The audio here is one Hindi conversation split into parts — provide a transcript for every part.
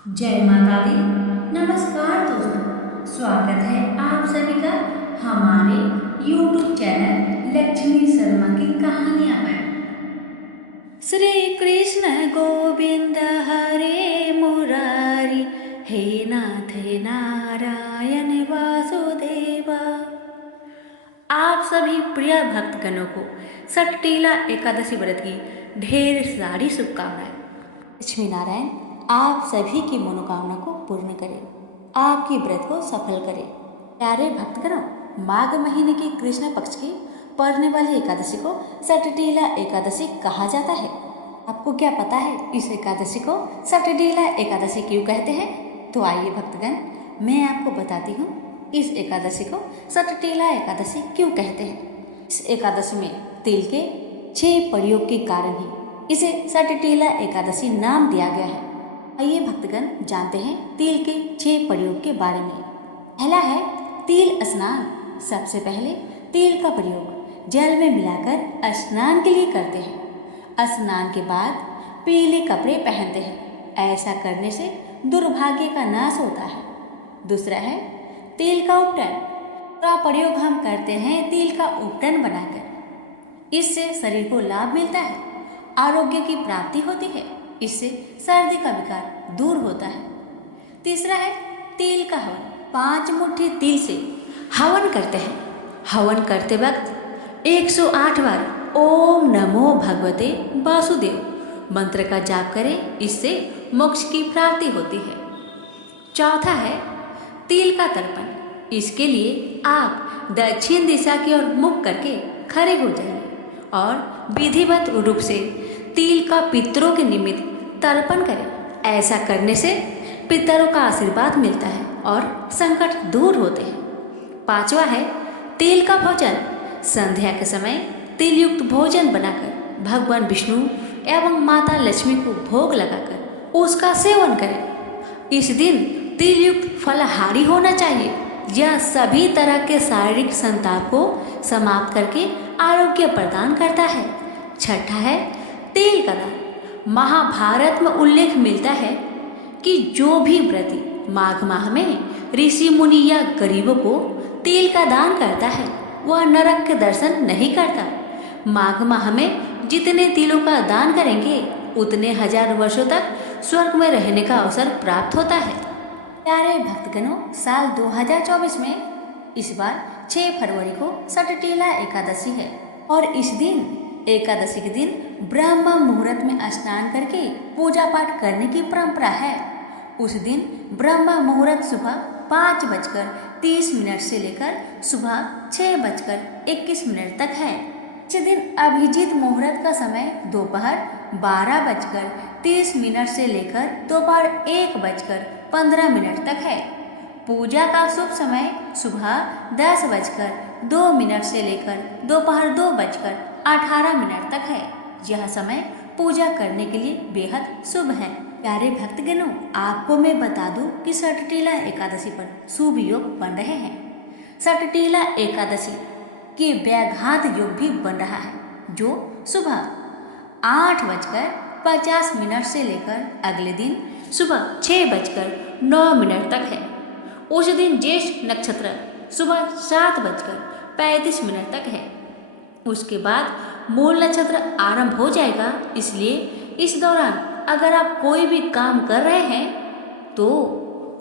जय माता दी। नमस्कार दोस्तों, स्वागत है आप सभी का हमारे YouTube चैनल लक्ष्मी शर्मा की कहानियां पर। श्री कृष्ण गोविंद हरे मुरारी, हे नाथ नारायण वासुदेवा। आप सभी प्रिय भक्तगणों को सटटीला एकादशी व्रत की ढेर सारी शुभकामनाएं। लक्ष्मी नारायण आप सभी की मनोकामना को पूर्ण करें, आपकी व्रत को सफल करें। प्यारे भक्तगणों, माघ महीने की कृष्ण पक्ष की पड़ने वाली एकादशी को सटटीला एकादशी कहा जाता है। आपको क्या पता है इस एकादशी को सटटीला एकादशी क्यों कहते हैं? तो आइए भक्तगण, मैं आपको बताती हूँ इस एकादशी को सटटीला एकादशी क्यों कहते हैं। इस एकादशी में तिल के 6 प्रयोग के कारण ही इसे सटटीला एकादशी नाम दिया गया है। आइए भक्तगण, जानते हैं तिल के 6 प्रयोग के बारे में। पहला है तिल स्नान। सबसे पहले तिल का प्रयोग जल में मिलाकर स्नान के लिए करते हैं। स्नान के बाद पीले कपड़े पहनते हैं। ऐसा करने से दुर्भाग्य का नाश होता है। दूसरा है तिल का उपटन का प्रयोग हम करते हैं तिल का उपटन बनाकर। इससे शरीर को लाभ मिलता है, आरोग्य की प्राप्ति होती है, इससे सर्दी का विकार दूर होता है। तीसरा है तिल का हवन। 5 मुट्ठी तिल से हवन करते हैं। हवन करते वक्त 108 बार ओम नमो भगवते वासुदेव मंत्र का जाप करें, इससे मोक्ष की प्राप्ति होती है। चौथा है तिल का तर्पण। इसके लिए आप दक्षिण दिशा की ओर मुख करके खड़े हो जाइए और विधिवत रूप से तिल का पितरों के निमित्त तर्पण करें। ऐसा करने से पितरों का आशीर्वाद मिलता है और संकट दूर होते हैं। पांचवा है तिल का भोजन। संध्या के समय तिल युक्त भोजन बनाकर भगवान विष्णु एवं माता लक्ष्मी को भोग लगाकर उसका सेवन करें। इस दिन तिल युक्त फलाहारी होना चाहिए। यह सभी तरह के शारीरिक संताप को समाप्त करके आरोग्य प्रदान करता है। छठा है तिल का दान। महाभारत में उल्लेख मिलता है कि जो भी व्रती माघ माह में ऋषि मुनि या गरीबों को तिल का दान करता है वह नरक के दर्शन नहीं करता। माघ माह में जितने तिलों का दान करेंगे उतने 1000 वर्षों तक स्वर्ग में रहने का अवसर प्राप्त होता है। प्यारे भक्तगणों, साल 2024 में इस बार 6 फरवरी को सटटीला एकादशी है और इस दिन एकादशी के दिन ब्रह्म मुहूर्त में स्नान करके पूजा पाठ करने की परंपरा है। उस दिन ब्रह्म मुहूर्त सुबह 5:30 से लेकर सुबह 6:21 तक है। इस दिन अभिजीत मुहूर्त का समय दोपहर 12:30 से लेकर दोपहर 1:15 तक है। पूजा का शुभ समय सुबह 10:02 से लेकर दोपहर 2:18 तक है। यह समय पूजा करने के लिए बेहद शुभ है। प्यारे भक्तगणों, आपको मैं बता दूं कि सटटीला एकादशी पर शुभ योग बन रहे हैं। सटटीला एकादशी के व्याघात योग भी बन रहा है, जो सुबह 8:50 से लेकर अगले दिन सुबह 6:09 तक है। उस दिन ज्येष्ठ नक्षत्र सुबह 7:35 तक है। उसके बाद मूल नक्षत्र आरंभ हो जाएगा। इसलिए इस दौरान अगर आप कोई भी काम कर रहे हैं तो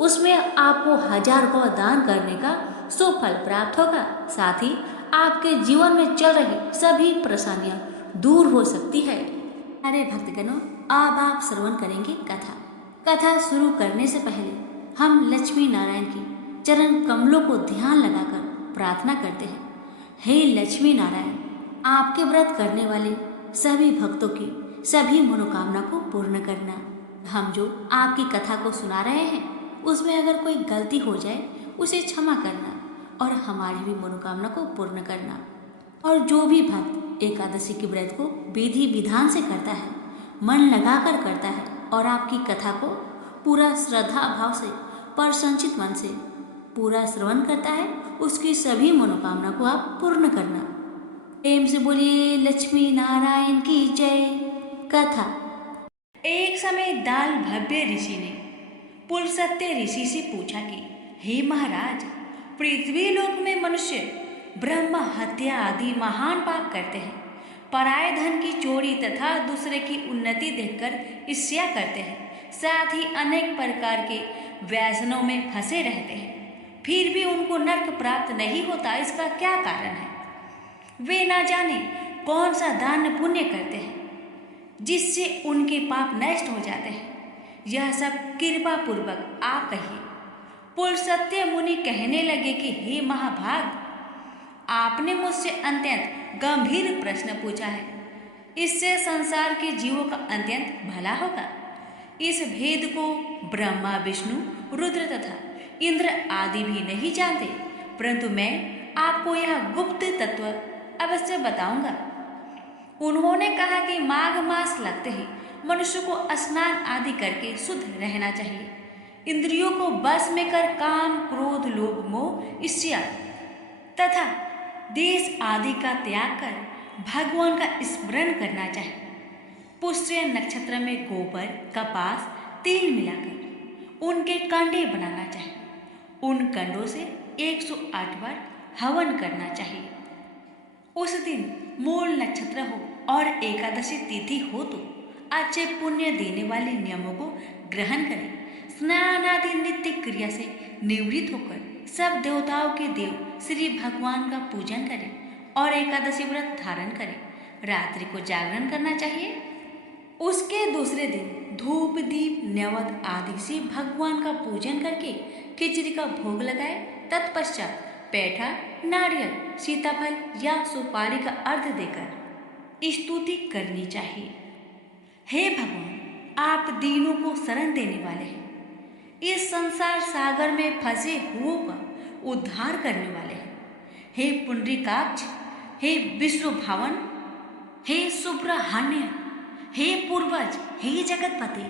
उसमें आपको 1000 गौ दान करने का शुभ फल प्राप्त होगा। साथ ही आपके जीवन में चल रही सभी परेशानियां दूर हो सकती है। अरे भक्तगणों, अब आप श्रवण करेंगे कथा। कथा शुरू करने से पहले हम लक्ष्मी नारायण की चरण कमलों को ध्यान लगाकर प्रार्थना करते हैं। हे लक्ष्मी नारायण, आपके व्रत करने वाले सभी भक्तों की सभी मनोकामना को पूर्ण करना। हम जो आपकी कथा को सुना रहे हैं उसमें अगर कोई गलती हो जाए उसे क्षमा करना और हमारी भी मनोकामना को पूर्ण करना। और जो भी भक्त एकादशी के व्रत को विधि विधान से करता है, मन लगाकर करता है और आपकी कथा को पूरा श्रद्धा भाव से प्रसन्नचित मन से पूरा श्रवण करता है, उसकी सभी मनोकामना को आप पूर्ण करना। प्रेम से बोलिए लक्ष्मी नारायण की जय। कथा। एक समय दाल भव्य ऋषि ने पुलस्त्य ऋषि से पूछा कि हे महाराज, पृथ्वी लोक में मनुष्य ब्रह्म हत्या आदि महान पाप करते हैं, पराये धन की चोरी तथा दूसरे की उन्नति देखकर ईर्ष्या करते हैं, साथ ही अनेक प्रकार के व्यसनों में फंसे रहते हैं, फिर भी उनको नर्क प्राप्त नहीं होता। इसका क्या कारण है? वे ना जाने कौन सा दान पुण्य करते हैं जिससे उनके पाप नष्ट हो जाते हैं। यह सब कृपा पूर्वक आप कहिए। पुलस्त्य मुनि कहने लगे कि हे महाभाग, आपने मुझसे अत्यंत गंभीर प्रश्न पूछा है। इससे संसार के जीवों का अत्यंत भला होगा। इस भेद को ब्रह्मा, विष्णु, रुद्र तथा इंद्र आदि भी नहीं जानते, परंतु मैं आपको यह गुप्त तत्व अवश्य बताऊंगा। उन्होंने कहा कि माघ मास लगते ही मनुष्य को स्नान आदि करके शुद्ध रहना चाहिए। इंद्रियों को वश में कर काम, क्रोध, लोभ, मोह, ईर्ष्या तथा देश आदि का त्याग कर भगवान का स्मरण करना चाहिए। पुष्य नक्षत्र में गोबर, कपास, तिल मिलाकर उनके कंडे बनाना चाहिए। उन कंडों से 108 बार हवन करना चाहिए। उस दिन मूल नक्षत्र हो और एकादशी तिथि हो तो अच्छे पुण्य देने वाले नियमों को ग्रहण करें। स्नान आदि नित्य क्रिया से निवृत्त होकर सब देवताओं के देव श्री भगवान का पूजन करें और एकादशी व्रत धारण करें। रात्रि को जागरण करना चाहिए। उसके दूसरे दिन धूप, दीप, नैवेद्य आदि से भगवान का पूजन करके खिचड़ी का भोग लगाए। तत्पश्चात पेठा, नारियल, सीताफल या सुपारी का अर्घ देकर स्तुति करनी चाहिए। हे भगवान, आप दीनों को शरण देने वाले हैं। इस संसार सागर में फंसे हुओं का उद्धार करने वाले हैं। हे पुंडरीकाक्ष, हे विश्वभावन, हे सुब्रह्मण्य, हे पूर्वज, हे जगतपति,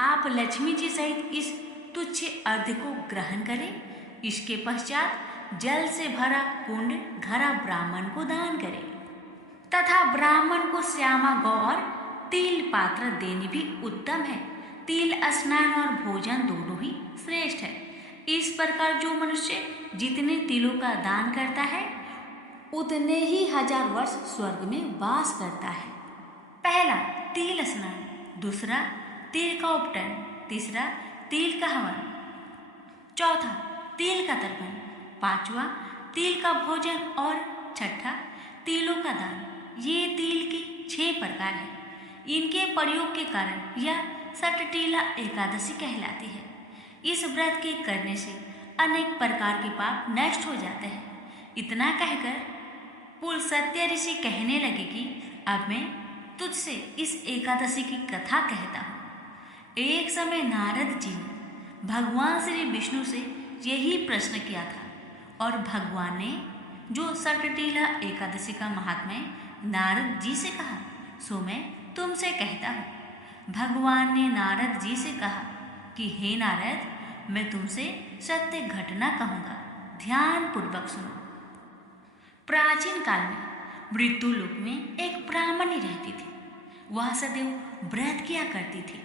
आप लक्ष्मी जी सहित इस तुच्छ अर्घ्य को ग्रहण करें। इसके पश्चात जल से भरा कुंड घड़ा ब्राह्मण को दान करें तथा ब्राह्मण को श्यामा गौ और तिल पात्र देनी भी उत्तम है। तिल स्नान और भोजन दोनों ही श्रेष्ठ है। इस प्रकार जो मनुष्य जितने तिलों का दान करता है उतने ही 1000 वर्ष स्वर्ग में वास करता है। पहला तिल स्नान, दूसरा तिल का उपटन, तीसरा तिल का हवन, चौथा तिल का तर्पण, पांचवा तिल का भोजन और छठा तिलों का दान। ये तिल की 6 प्रकार हैं। इनके प्रयोग के कारण यह सटटीला एकादशी कहलाती है। इस व्रत के करने से अनेक प्रकार के पाप नष्ट हो जाते हैं। इतना कहकर पुलस्त्य ऋषि कहने लगे कि अब मैं तुझसे इस एकादशी की कथा कहता हूँ। एक समय नारद जी ने भगवान श्री विष्णु से यही प्रश्न किया था और भगवान ने जो सटटीला एकादशी का महात्म्य नारद जी से कहा सो मैं तुमसे कहता हूँ। भगवान ने नारद जी से कहा कि हे नारद, मैं तुमसे सत्य घटना कहूँगा, ध्यान पूर्वक सुनो। प्राचीन काल में मृत्यु लोक में एक ब्राह्मणी रहती थी। वह सदैव व्रत किया करती थी।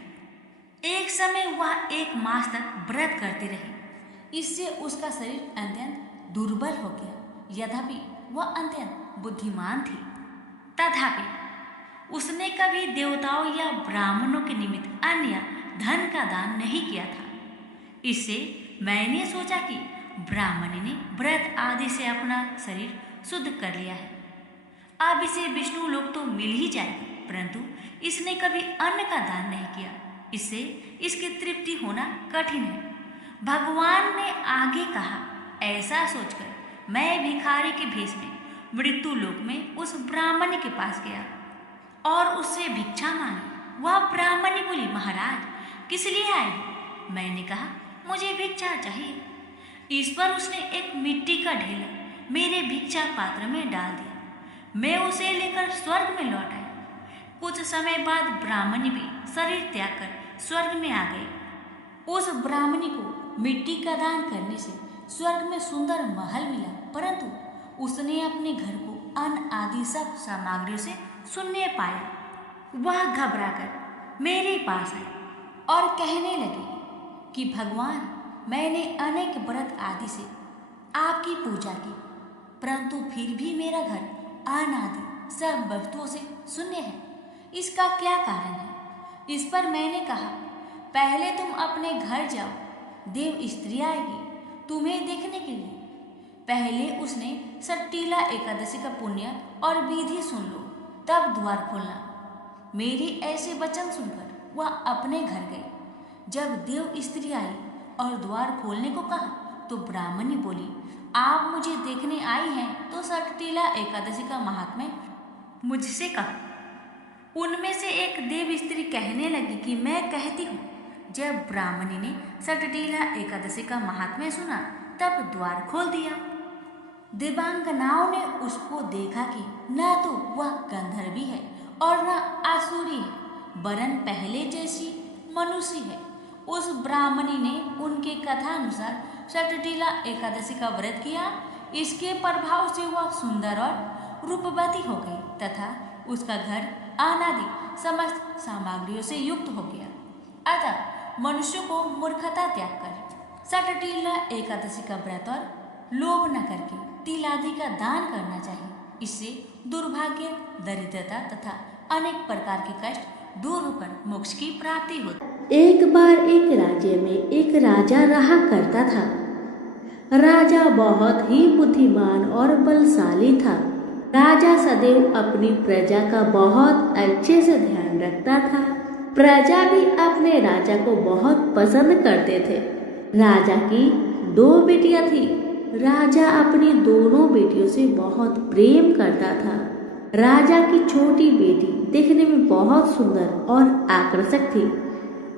एक समय वह 1 मास तक व्रत करती रही। इससे उसका शरीर अत्यंत दुर्बल हो गया। यद्यपि वह अत्यंत बुद्धिमान थी, तथापि उसने कभी देवताओं या ब्राह्मणों के निमित्त अन्य धन का दान नहीं किया था। इससे मैंने सोचा कि ब्राह्मणी ने व्रत आदि से अपना शरीर शुद्ध कर लिया है, अब इसे विष्णु लोक तो मिल ही जाएगा, परंतु इसने कभी अन्न का दान नहीं किया। इससे इसकी तृप्ति होना कठिन है। भगवान ने आगे कहा, ऐसा सोचकर मैं भिखारी के भेष में मृत्यु लोक में उस ब्राह्मणी के पास गया और उससे भिक्षा मांगी। वह ब्राह्मणी बोली, महाराज किस लिए आए हो? मैंने कहा, मुझे भिक्षा चाहिए। इस पर उसने एक मिट्टी का ढेला मेरे भिक्षा पात्र में डाल दिया। मैं उसे लेकर स्वर्ग में लौट आया। कुछ समय बाद ब्राह्मणी भी शरीर त्याग कर स्वर्ग में आ गई। उस ब्राह्मणी को मिट्टी का दान करने से स्वर्ग में सुंदर महल मिला, परंतु उसने अपने घर को अन्न आदि सब सामग्रियों से शून्य पाया। वह घबराकर मेरे पास आई और कहने लगी, कि भगवान, मैंने अनेक व्रत आदि से आपकी पूजा की, परंतु फिर भी मेरा घर अन्न आदि सब वस्तुओं से शून्य है। इसका क्या कारण है? इस पर मैंने कहा, पहले तुम अपने घर जाओ, देव स्त्री आएगी तुम्हें देखने के लिए। पहले उसने सट्टीला एकादशी का पुण्य और विधि सुन लो, तब द्वार खोलना। मेरे ऐसे वचन सुनकर वह अपने घर गई। जब देव स्त्री आई और द्वार खोलने को कहा तो ब्राह्मणी बोली, आप मुझे देखने आई हैं तो सट्टीला एकादशी का महात्म्य मुझसे कहा। उनमें से एक देव स्त्री कहने लगी कि मैं कहती हूँ। जब ब्राह्मणी ने सट्टीला एकादशी का महात्म्य सुना तब द्वार खोल दिया। देवांगनाओं ने उसको देखा कि न तो वह गंधर्वी है और न आसुरी है, वरन पहले जैसी मनुष्य है। उस ब्राह्मणी ने उनके कथा अनुसार सट्टीला एकादशी का व्रत किया। इसके प्रभाव से वह सुंदर और रूपवती हो गई तथा उसका घर अनादि समस्त सामग्रियों से युक्त हो गया। अतः मनुष्य को मूर्खता त्याग कर सट्टीला एकादशी का व्रत और लोभ न करके तिल आदि का दान करना चाहिए। इससे दुर्भाग्य, दरिद्रता तथा अनेक प्रकार के कष्ट दूर होकर मोक्ष की प्राप्ति होती। एक बार एक राज्य में एक राजा रहा करता था। राजा बहुत ही बुद्धिमान और बलशाली था। राजा सदैव अपनी प्रजा का बहुत अच्छे से ध्यान रखता था। प्रजा भी अपने राजा को बहुत पसंद करते थे। राजा की 2 बेटियां थी। राजा अपनी दोनों बेटियों से बहुत प्रेम करता था। राजा की छोटी बेटी देखने में बहुत सुंदर और आकर्षक थी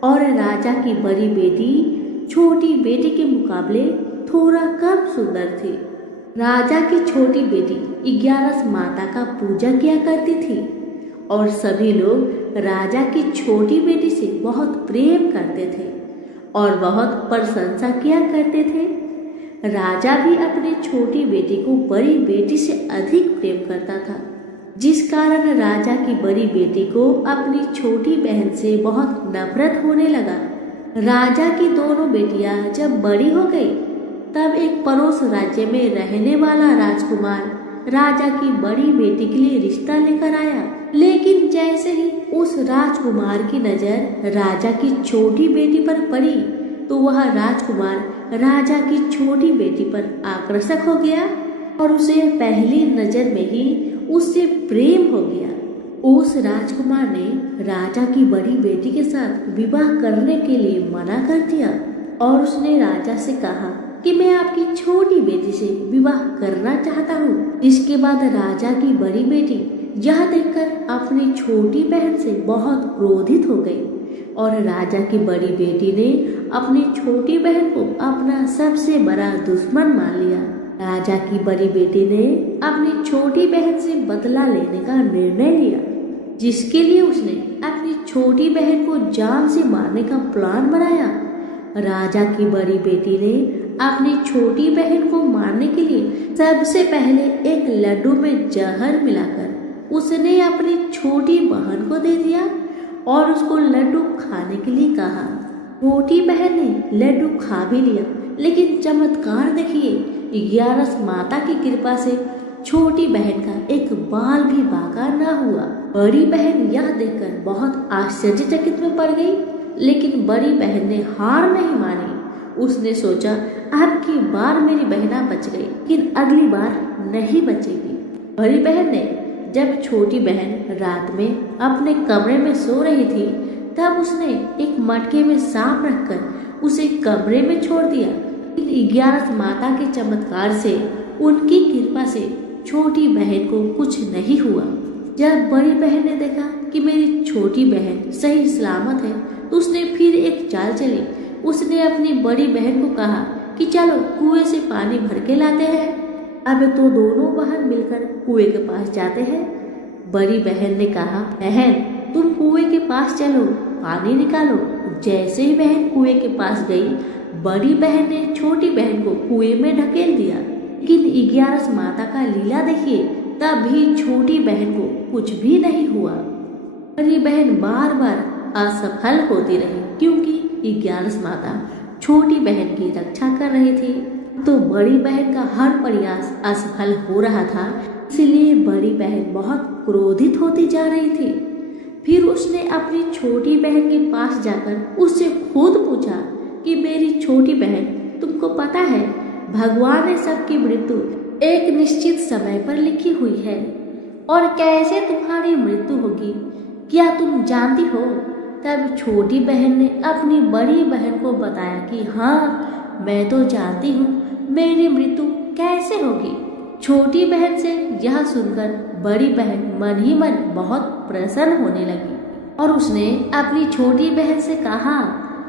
और राजा की बड़ी बेटी छोटी बेटी के मुकाबले थोड़ा कम सुंदर थी। राजा की छोटी बेटी 11 माता का पूजा किया करती थी और सभी लोग राजा की छोटी बेटी से बहुत प्रेम करते थे और बहुत प्रशंसा किया करते थे। राजा भी अपनी छोटी बेटी को बड़ी बेटी से अधिक प्रेम करता था, जिस कारण राजा की बड़ी बेटी को अपनी छोटी बहन से बहुत नफरत होने लगा। राजा की दोनों बेटियां जब बड़ी हो गई तब एक पड़ोस राज्य में रहने वाला राजकुमार राजा की बड़ी बेटी के लिए रिश्ता लेकर आया। लेकिन जैसे ही उस राजकुमार की नजर राजा की छोटी बेटी पर पड़ी तो वह राजकुमार राजा की छोटी बेटी पर आकर्षक हो गया और उसे पहली नजर में ही उससे प्रेम हो गया। उस राजकुमार ने राजा की बड़ी बेटी के साथ विवाह करने के लिए मना कर दिया और उसने राजा से कहा कि मैं आपकी छोटी बेटी से विवाह करना चाहता हूँ। इसके बाद राजा की बड़ी बेटी यह देखकर अपनी छोटी बहन से बहुत क्रोधित हो गई और राजा की बड़ी बेटी ने अपनी छोटी बहन को अपना सबसे बड़ा दुश्मन मान लिया। राजा की बड़ी बेटी ने अपनी छोटी बहन से बदला लेने का निर्णय लिया, जिसके लिए उसने अपनी छोटी बहन को जान से मारने का प्लान बनाया। राजा की बड़ी बेटी ने अपनी छोटी बहन को मारने के लिए सबसे पहले एक लड्डू में जहर मिलाकर उसने अपनी छोटी बहन को दे दिया और उसको लड्डू खाने के लिए कहा। छोटी बहन ने लड्डू खा भी लिया, लेकिन चमत्कार देखिए, 11 माता की कृपा से छोटी बहन का एक बाल भी बाका न हुआ। बड़ी बहन यह देखकर बहुत आश्चर्यचकित में पड़ गई, लेकिन बड़ी बहन ने हार नहीं मानी। उसने सोचा, अब की बार मेरी बहना बच गई, लेकिन अगली बार नहीं बचेगी। बड़ी बहन ने जब छोटी बहन रात में अपने कमरे में सो रही थी तब उसने एक मटके में सांप रखकर उसे कमरे में छोड़ दिया। 11 माता के चमत्कार से, उनकी कृपा से छोटी बहन को कुछ नहीं हुआ। जब बड़ी बहन ने देखा कि मेरी छोटी बहन सही सलामत है तो उसने फिर एक चाल चली। उसने अपनी बड़ी बहन को कहा कि चलो कुएं से पानी भर के लाते हैं। अब तो दोनों बहन मिलकर कुएं के पास जाते हैं। बड़ी बहन ने कहा, बहन तुम कुएं के पास चलो, पानी निकालो। जैसे ही बहन कुएं के पास गई, बड़ी बहन ने छोटी बहन को कुएं में ढकेल दिया। लेकिन 11 माता का लीला देखिए, तब भी छोटी बहन को कुछ भी नहीं हुआ। बड़ी बहन बार बार असफल होती रही, क्योंकि 11 माता छोटी बहन की रक्षा कर रही थी, तो बड़ी बहन का हर प्रयास असफल हो रहा था। इसलिए बड़ी बहन बहुत क्रोधित होती जा रही थी। फिर उसने अपनी छोटी बहन के पास जाकर उससे खुद पूछा कि मेरी छोटी बहन, तुमको पता है भगवान ने सबकी मृत्यु एक निश्चित समय पर लिखी हुई है, और कैसे तुम्हारी मृत्यु होगी क्या तुम जानती हो? तब छोटी बहन ने अपनी बड़ी बहन को बताया कि हाँ, मैं तो जानती हूँ मेरी मृत्यु कैसे होगी। छोटी बहन से यह सुनकर बड़ी बहन मन ही मन बहुत प्रसन्न होने लगी और उसने अपनी छोटी बहन से कहा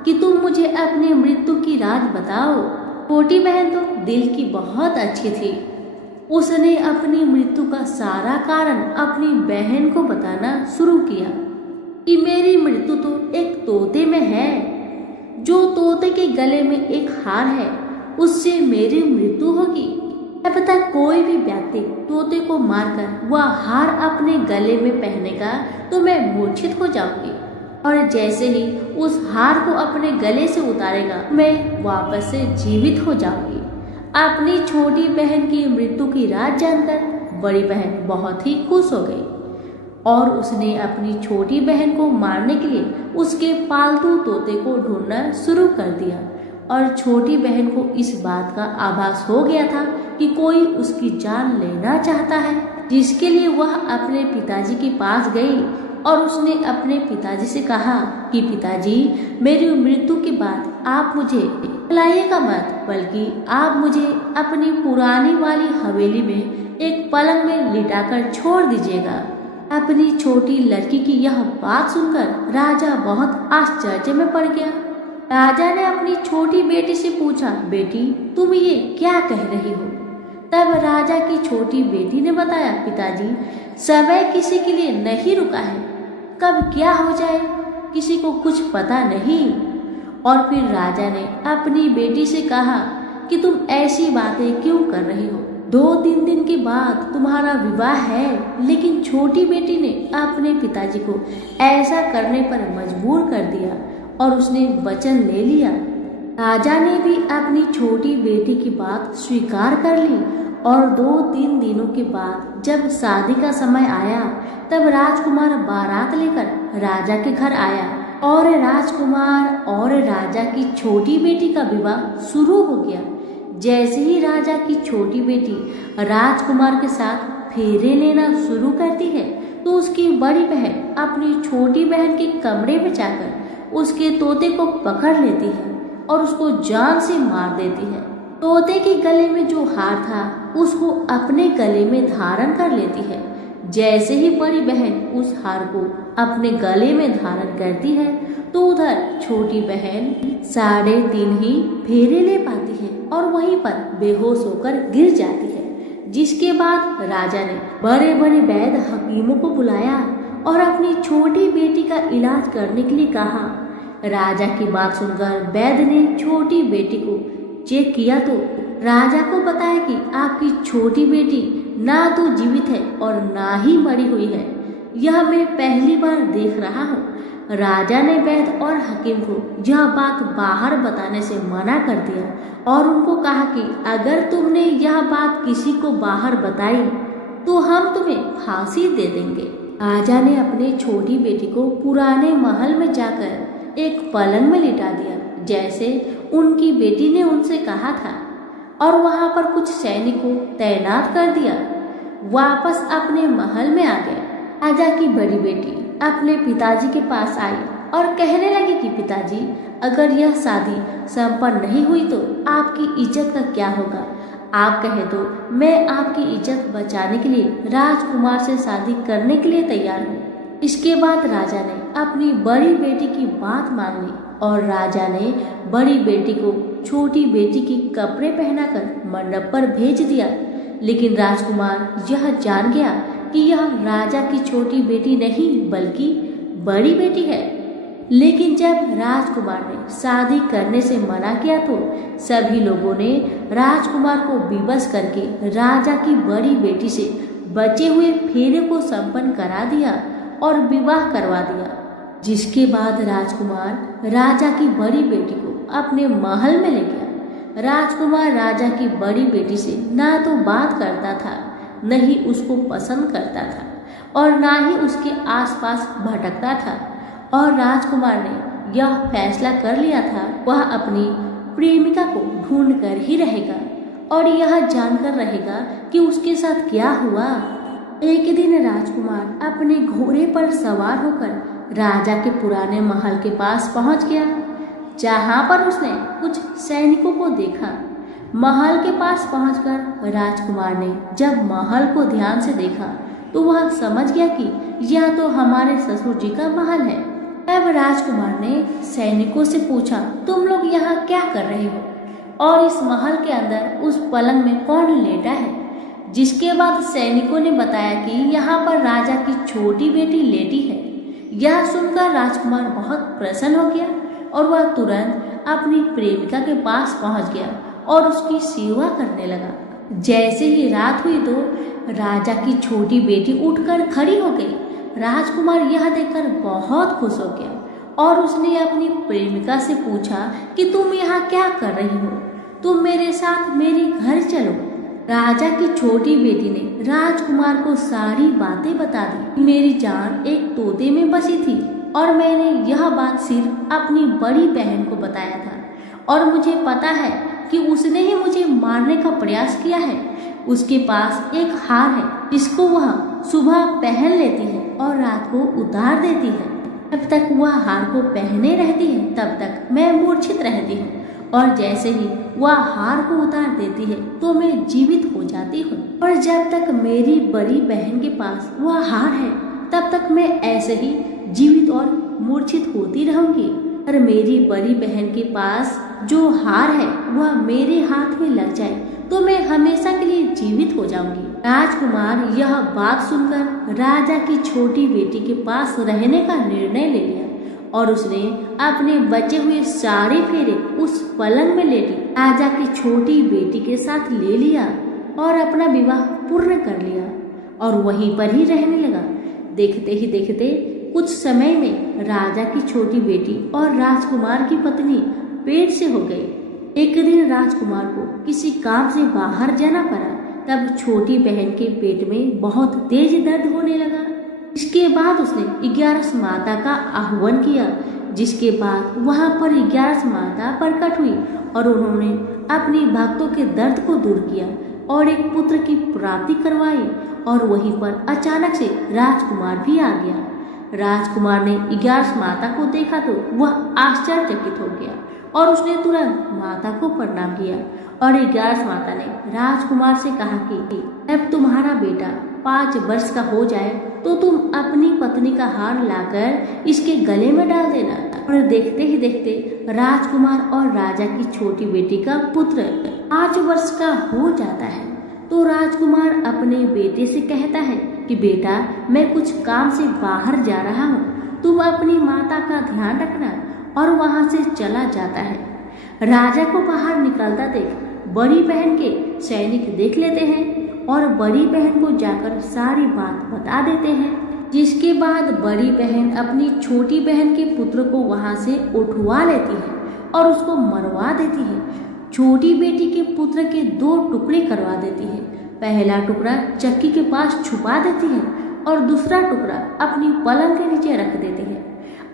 कि तुम मुझे अपनी मृत्यु की राज बताओ। छोटी बहन तो दिल की बहुत अच्छी थी। उसने अपनी मृत्यु का सारा कारण अपनी बहन को बताना शुरू किया कि मेरी मृत्यु तो एक तोते में है। जो तोते के गले में एक हार है, उससे मेरी मृत्यु होगी। अब तक कोई भी व्यक्ति तोते को मारकर वह हार अपने गले में पहनेगा तो मैं मूर्छित हो जाऊंगी, और जैसे ही उस हार को अपने गले से उतारेगा मैं वापस से जीवित हो जाऊंगी। अपनी छोटी बहन की मृत्यु की राज जानकर बड़ी बहन बहुत ही खुश हो गई और उसने अपनी छोटी बहन को मारने के लिए उसके पालतू तोते को ढूंढना शुरू कर दिया। और छोटी बहन को इस बात का आभास हो गया था कि कोई उसकी जान लेना चाहता है, जिसके लिए वह अपने पिताजी के पास गई और उसने अपने पिताजी से कहा कि पिताजी, मेरी मृत्यु के बाद आप मुझे लाइएगा मत, बल्कि आप मुझे अपनी पुरानी वाली हवेली में एक पलंग में लिटाकर छोड़ दीजिएगा। अपनी छोटी लड़की की यह बात सुनकर राजा बहुत आश्चर्य में पड़ गया। राजा ने अपनी छोटी बेटी से पूछा, बेटी तुम ये क्या कह रही हो? तब राजा की छोटी बेटी ने बताया, पिताजी, समय किसी के लिए नहीं रुका है, कब क्या हो जाए किसी को कुछ पता नहीं। और फिर राजा ने अपनी बेटी से कहा कि तुम ऐसी बातें क्यों कर रही हो? 2-3 दिन के बाद तुम्हारा विवाह है। लेकिन छोटी बेटी ने अपने पिताजी को ऐसा करने पर मजबूर कर दिया और उसने वचन ले लिया। राजा ने भी अपनी छोटी बेटी की बात स्वीकार कर ली और 2-3 दिनों के बाद जब शादी का समय आया तब राजकुमार बारात लेकर राजा के घर आया और राजकुमार और राजा की छोटी बेटी का विवाह शुरू हो गया। जैसे ही राजा की छोटी बेटी राजकुमार के साथ फेरे लेना शुरू करती है तो उसकी बड़ी बहन अपनी छोटी बहन के कमरे में जाकर उसके तोते को पकड़ लेती है और उसको जान से मार देती है। तोते के गले में जो हार था उसको अपने गले में धारण कर लेती है। जैसे ही बड़ी बहन उस हार को अपने गले में धारण करती है तो उधर छोटी बहन 3.5 ही फेरे ले पाती है और वहीं पर बेहोश होकर गिर जाती है। जिसके बाद राजा ने बड़े बड़े वैद्य हकीमों को बुलाया और अपनी छोटी बेटी का इलाज करने के लिए कहा। राजा की बात सुनकर वैद्य ने छोटी बेटी को चेक किया तो राजा को बताया कि आपकी छोटी बेटी ना तो जीवित है और ना ही मरी हुई है। यह मैं पहली बार देख रहा हूँ। राजा ने वैद्य और हकीम को यह बात बाहर बताने से मना कर दिया और उनको कहा कि अगर तुमने यह बात किसी को बाहर बताई तो हम तुम्हें फांसी दे देंगे। राजा ने अपनी छोटी बेटी को पुराने महल में जाकर एक पलंग में लिटा दिया जैसे उनकी बेटी ने उनसे कहा था और वहां पर कुछ सैनिकों तैनात कर दिया। वापस अपने महल में आ गए। राजा की बड़ी बेटी अपने पिताजी के पास आई और कहने लगी कि पिताजी, अगर यह शादी संपन्न नहीं हुई तो आपकी इज्जत का क्या होगा? आप कहे तो मैं आपकी इज्जत बचाने के लिए राजकुमार से शादी करने के लिए तैयार हूँ। इसके बाद राजा ने अपनी बड़ी बेटी की बात मान ली और राजा ने बड़ी बेटी को छोटी बेटी की कपड़े पहनाकर मंडप पर भेज दिया। लेकिन राजकुमार यह जान गया कि यह राजा की छोटी बेटी नहीं बल्कि बड़ी बेटी है। लेकिन जब राजकुमार ने शादी करने से मना किया तो सभी लोगों ने राजकुमार को विवश करके राजा की बड़ी बेटी से बचे हुए फेरे को संपन्न करा दिया और विवाह करवा दिया। जिसके बाद राजकुमार राजा की बड़ी बेटी को अपने महल में ले गया। राजकुमार राजा की बड़ी बेटी से ना तो बात करता था, न ही उसको पसंद करता था और ना ही उसके आसपास भटकता था। और राजकुमार ने यह फैसला कर लिया था वह अपनी प्रेमिका को ढूंढ कर ही रहेगा और यह जानकर रहेगा कि उसके साथ क्या हुआ। एक दिन राजकुमार अपने घोड़े पर सवार होकर राजा के पुराने महल के पास पहुंच गया, जहां पर उसने कुछ सैनिकों को देखा। महल के पास पहुंचकर राजकुमार ने जब महल को ध्यान से देखा तो वह समझ गया कि यह तो हमारे ससुर जी का महल है। तब राजकुमार ने सैनिकों से पूछा, तुम लोग यहाँ क्या कर रहे हो और इस महल के अंदर उस पलंग में कौन लेटा है? जिसके बाद सैनिकों ने बताया कि यहाँ पर राजा की छोटी बेटी लेटी है। यह सुनकर राजकुमार बहुत प्रसन्न हो गया और वह तुरंत अपनी प्रेमिका के पास पहुंच गया और उसकी सेवा करने लगा। जैसे ही रात हुई तो राजा की छोटी बेटी उठकर खड़ी हो गई। राजकुमार यह देखकर बहुत खुश हो गया और उसने अपनी प्रेमिका से पूछा कि तुम यहाँ क्या कर रही हो? तुम मेरे साथ मेरे घर चलो। राजा की छोटी बेटी ने राजकुमार को सारी बातें बता दी। मेरी जान एक तोते में बसी थी और मैंने यह बात सिर्फ अपनी बड़ी बहन को बताया था और मुझे पता है कि उसने ही मुझे मारने का प्रयास किया है। उसके पास एक हार है जिसको वह सुबह पहन लेती है और रात को उतार देती है। जब तक वह हार को पहने रहती है तब तक मैं मूर्छित रहती हूँ और जैसे ही वह हार को उतार देती है तो मैं जीवित हो जाती हूँ। और जब तक मेरी बड़ी बहन के पास वह हार है तब तक मैं ऐसे ही जीवित और मूर्छित होती रहूंगी। और मेरी बड़ी बहन के पास जो हार है वह मेरे हाथ में लग जाए तो मैं हमेशा के लिए जीवित हो जाऊंगी। राजकुमार यह बात सुनकर राजा की छोटी बेटी के पास रहने का निर्णय ले लिया और उसने अपने बचे हुए सारे फेरे उस पलंग में लेटी राजा की छोटी बेटी के साथ ले लिया और अपना विवाह पूर्ण कर लिया और वहीं पर ही रहने लगा। देखते ही देखते कुछ समय में राजा की छोटी बेटी और राजकुमार की पत्नी पेट से हो गई। एक दिन राजकुमार को किसी काम से बाहर जाना पड़ा। तब छोटी बहन के पेट में बहुत तेज दर्द होने लगा। इसके बाद उसने 11 माता का आह्वान किया, जिसके बाद वहां पर 11 माता प्रकट हुई और उन्होंने अपने भक्तों के दर्द को दूर किया और एक पुत्र की प्राप्ति करवाई। और वहीं पर अचानक से राजकुमार भी आ गया। राजकुमार ने 11 माता को देखा तो वह आश्चर्यचकित हो गया और उसने तुरंत माता को प्रणाम किया। और 11 माता ने राजकुमार से कहा कि अब तुम्हारा बेटा 5 वर्ष का हो जाए तो तुम अपनी पत्नी का हार लाकर इसके गले में डाल देना। और देखते ही देखते राजकुमार और राजा की छोटी बेटी का पुत्र 5 वर्ष का हो जाता है। तो राजकुमार अपने बेटे से कहता है कि बेटा, मैं कुछ काम से बाहर जा रहा हूँ, तुम अपनी माता का ध्यान रखना। और वहाँ से चला जाता है। राजा को बाहर निकलता देख बड़ी बहन के सैनिक देख लेते हैं और बड़ी बहन को जाकर सारी बात बता देते हैं। जिसके बाद बड़ी बहन अपनी छोटी बहन के पुत्र को वहाँ से उठवा लेती है और उसको मरवा देती है। छोटी बेटी के पुत्र के 2 टुकड़े करवा देती है। पहला टुकड़ा चक्की के पास छुपा देती है और दूसरा टुकड़ा अपनी पलंग के नीचे रख देती है।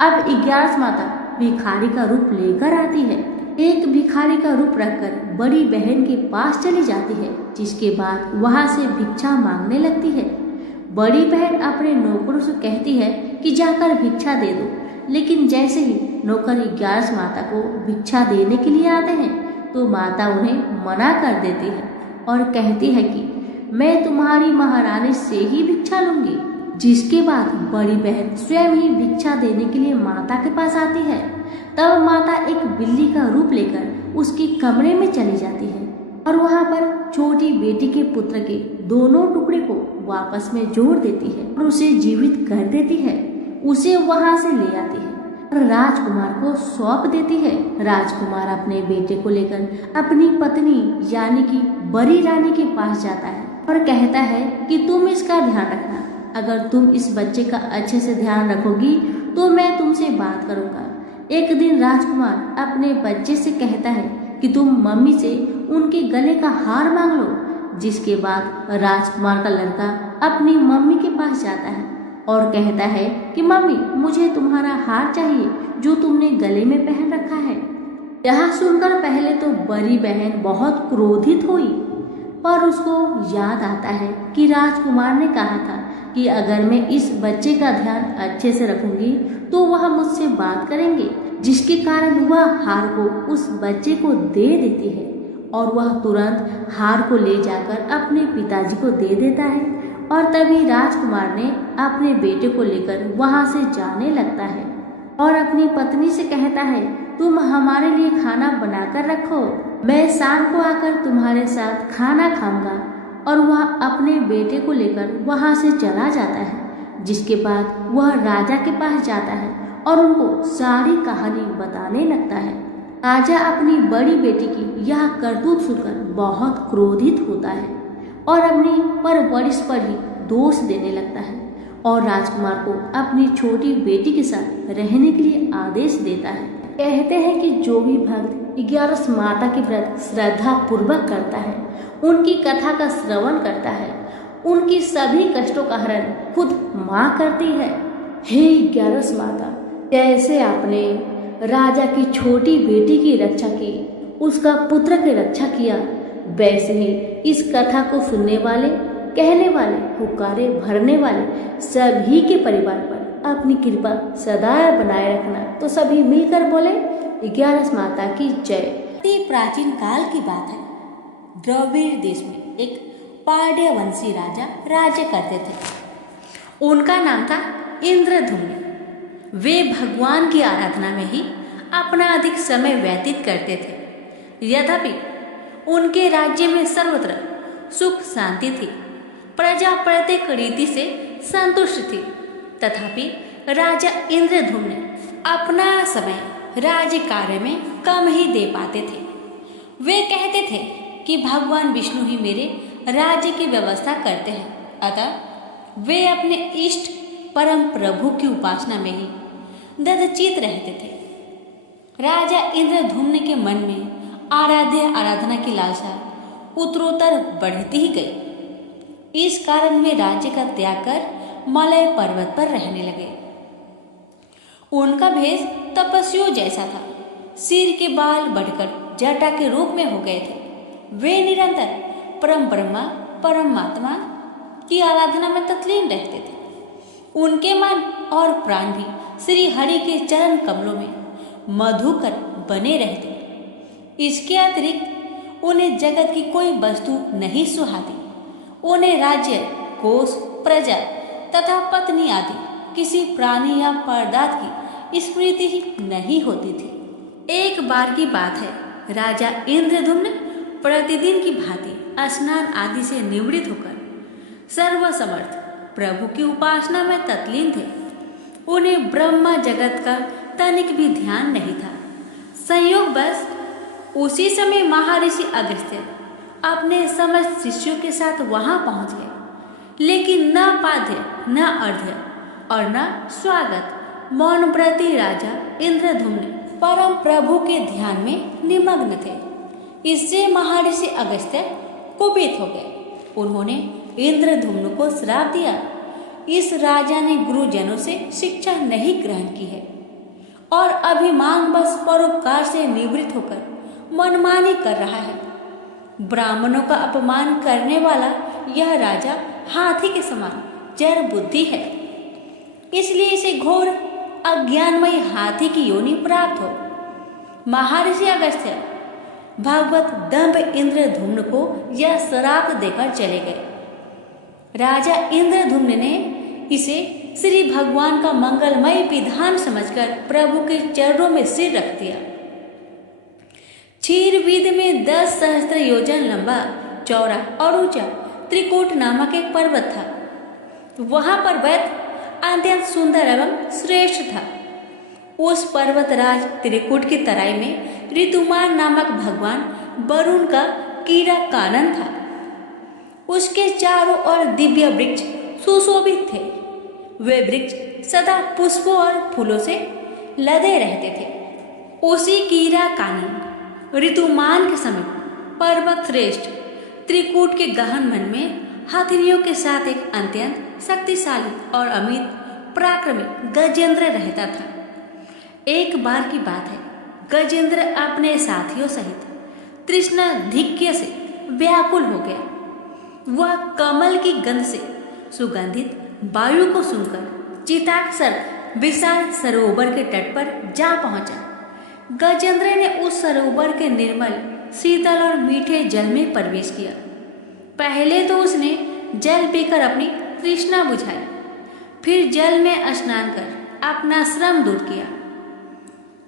अब 11 माता भिखारी का रूप लेकर आती है। एक भिखारी का रूप रखकर बड़ी बहन के पास चली जाती है, जिसके बाद वहां से भिक्षा मांगने लगती है। बड़ी बहन अपने नौकरों से कहती है कि जाकर भिक्षा दे दो, लेकिन जैसे ही नौकर 11 माता को भिक्षा देने के लिए आते हैं तो माता उन्हें मना कर देती है और कहती है कि मैं तुम्हारी महारानी से ही भिक्षा लूंगी। जिसके बाद बड़ी बहन स्वयं ही भिक्षा देने के लिए माता के पास आती है। तब माता एक बिल्ली का रूप लेकर उसके कमरे में चली जाती है और वहां पर छोटी बेटी के पुत्र के दोनों टुकड़े को वापस में जोड़ देती है और उसे जीवित कर देती है। उसे वहां से ले आती है और राजकुमार को सौंप देती है। राजकुमार अपने बेटे को लेकर अपनी पत्नी यानी कि बड़ी रानी के पास जाता है और कहता है कि तुम इसका ध्यान रखना। अगर तुम इस बच्चे का अच्छे से ध्यान रखोगी तो मैं तुमसे बात करूंगा। एक दिन राजकुमार अपने बच्चे से कहता है कि तुम मम्मी से उनके गले का हार मांग लो। जिसके बाद राजकुमार का लड़का अपनी मम्मी के पास जाता है और कहता है कि मम्मी, मुझे तुम्हारा हार चाहिए जो तुमने गले में पहन रखा है। यह सुनकर पहले तो बड़ी बहन बहुत क्रोधित हुई, पर उसको याद आता है कि राजकुमार ने कहा था कि अगर मैं इस बच्चे का ध्यान अच्छे से रखूंगी तो वह मुझसे बात करेंगे, जिसके कारण वह हार को उस बच्चे को दे देती है और वह तुरंत हार को ले जाकर अपने पिताजी को दे देता है। और तभी राजकुमार ने अपने बेटे को लेकर वहां से जाने लगता है और अपनी पत्नी से कहता है, तुम हमारे लिए खाना बनाकर रखो, मैं शाम को आकर तुम्हारे साथ खाना खाऊंगा। और वह अपने बेटे को लेकर वहां से चला जाता है। जिसके बाद वह राजा के पास जाता है और उनको सारी कहानी बताने लगता है। राजा अपनी बड़ी बेटी की यह करतूत सुनकर बहुत क्रोधित होता है और अपनी परवरिश पर ही दोष देने लगता है और राजकुमार को अपनी छोटी बेटी के साथ रहने के लिए आदेश देता है। कहते हैं कि जो भी भक्त 11 माता के व्रत श्रद्धा पूर्वक करता है, उनकी कथा का श्रवण करता है, उनकी सभी कष्टों का हरण खुद माँ करती है। हे 11 माता, जैसे आपने राजा की छोटी बेटी की रक्षा की, उसका पुत्र की रक्षा किया, वैसे ही इस कथा को सुनने वाले, कहने वाले, हुक्कारे भरने वाले सभी के परिवार पर अपनी कृपा सदा बनाए रखना। तो सभी मिलकर बोले 11 माता की जय। प्राचीन काल की बात है। द्रविड़ देश में एक पांड्यवंशी राजा राज्य करते थे। उनका नाम था इंद्रधुम्न। वे भगवान की आराधना में ही अपना अधिक समय व्यतीत करते थे। यद्यपि उनके राज्य में सर्वत्र सुख शांति थी, प्रजा प्रत्येक रीति से संतुष्ट थी, तथापि राजा इंद्रधुम्न अपना समय राज्य कार्य में कम ही दे पाते थे। वे कहते थे कि भगवान विष्णु ही मेरे राज्य की व्यवस्था करते हैं, अतः वे अपने इष्ट परम प्रभु की उपासना में ही ददचित रहते थे। राजा इंद्रधुम्न के मन में आराध्य आराधना की लालसा उत्तरोत्तर बढ़ती ही गई। इस कारण वे राज्य का त्याग कर मलय पर्वत पर रहने लगे। उनका भेष तपस्वियों जैसा था। सिर के बाल बढ़कर जटा के रूप में हो गए थे। वे निरंतर परम ब्रह्मा परमात्मा की आराधना में तत्लीन रहते थे। उनके मन और प्राण भी श्री हरि के चरण कमलों में मधुकर बने रहते। इसके अतिरिक्त उन्हें जगत की कोई वस्तु नहीं सुहाती। उन्हें राज्य, कोष, प्रजा तथा पत्नी आदि किसी प्राणी या पदार्थ की स्मृति ही नहीं होती थी। एक बार की बात है, राजा इंद्रधुम्न प्रतिदिन की भांति स्नान आदि से निवृत्त होकर सर्वसमर्थ प्रभु की उपासना में तत्लीन थे। उन्हें ब्रह्मा जगत का तनिक भी ध्यान नहीं था। संयोग बस उसी समय महर्षि अगस्त्य अपने समस्त शिष्यों के साथ वहां पहुंच गए, लेकिन न पाद्य, न अर्घ्य और न स्वागत। मौनव्रती राजा इंद्रधुम्न परम प्रभु के ध्यान में निमग्न थे। इससे महर्षि अगस्त्य कुपित हो गए। उन्होंने इंद्रधुम्न को श्राप दिया, इस राजा ने गुरुजनों से शिक्षा नहीं ग्रहण की है और अभिमान बस परोपकार से निवृत्त होकर मनमानी कर रहा है। ब्राह्मणों का अपमान करने वाला यह राजा हाथी के समान जड़ बुद्धि है, इसलिए इसे घोर अज्ञानमयी हाथी की योनि प्राप्त हो। महर्षि अगस्त्य भगवत दंभ इंद्रधुम्न को यह श्राप देकर चले गए। राजा इंद्रधुम्न ने इसे श्री भगवान का मंगलमय विधान समझकर प्रभु के चरणों में सिर रख दिया। क्षीरविद में 10 सहस्त्र योजन लंबा, चौड़ा और ऊंचा त्रिकूट नामक एक पर्वत था। वहां पर वैद्य अत्यंत सुंदर एवं श्रेष्ठ था। उस पर्वतराज त्रिकूट की तराई में ऋतुमान नामक भगवान वरुण का कीड़ा कानन था। उसके चारों ओर दिव्य वृक्ष सुशोभित थे। वे वृक्ष सदा पुष्पों और फूलों से लदे रहते थे। उसी कीरा कानी ऋतुमान के समय पर्वत श्रेष्ठ त्रिकूट के गहन मन में हथनियों के साथ एक अत्यंत शक्तिशाली और अमित पराक्रमी गजेंद्र रहता था। एक बार की बात है, गजेंद्र अपने साथियों सहित तृष्णाधिक्य से व्याकुल हो गया। वह कमल की गंध से सुगंधित वायु को सुनकर चिताक्षर विशाल सरोवर के तट पर जा पहुंचा। गजेंद्र ने उस सरोवर के निर्मल शीतल और मीठे जल में प्रवेश किया। पहले तो उसने जल पीकर अपनी तृष्णा बुझाई, फिर जल में स्नान कर अपना श्रम दूर किया।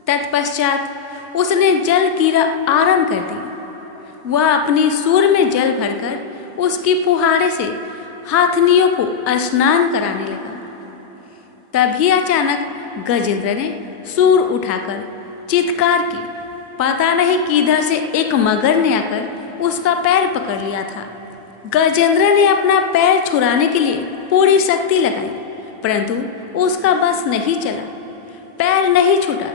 तत्पश्चात उसने जल क्रीड़ा आरंभ कर दी। वह अपनी सूर में जल भरकर उसकी फुहारे से हाथनियों को स्नान कराने लगा। तभी अचानक गजेंद्र ने सूर उठाकर चित्कार की। पता नहीं किधर से एक मगर ने आकर उसका पैर पकड़ लिया था। गजेंद्र ने अपना पैर छुड़ाने के लिए पूरी शक्ति लगाई, परंतु उसका बस नहीं चला, पैर नहीं छूटा।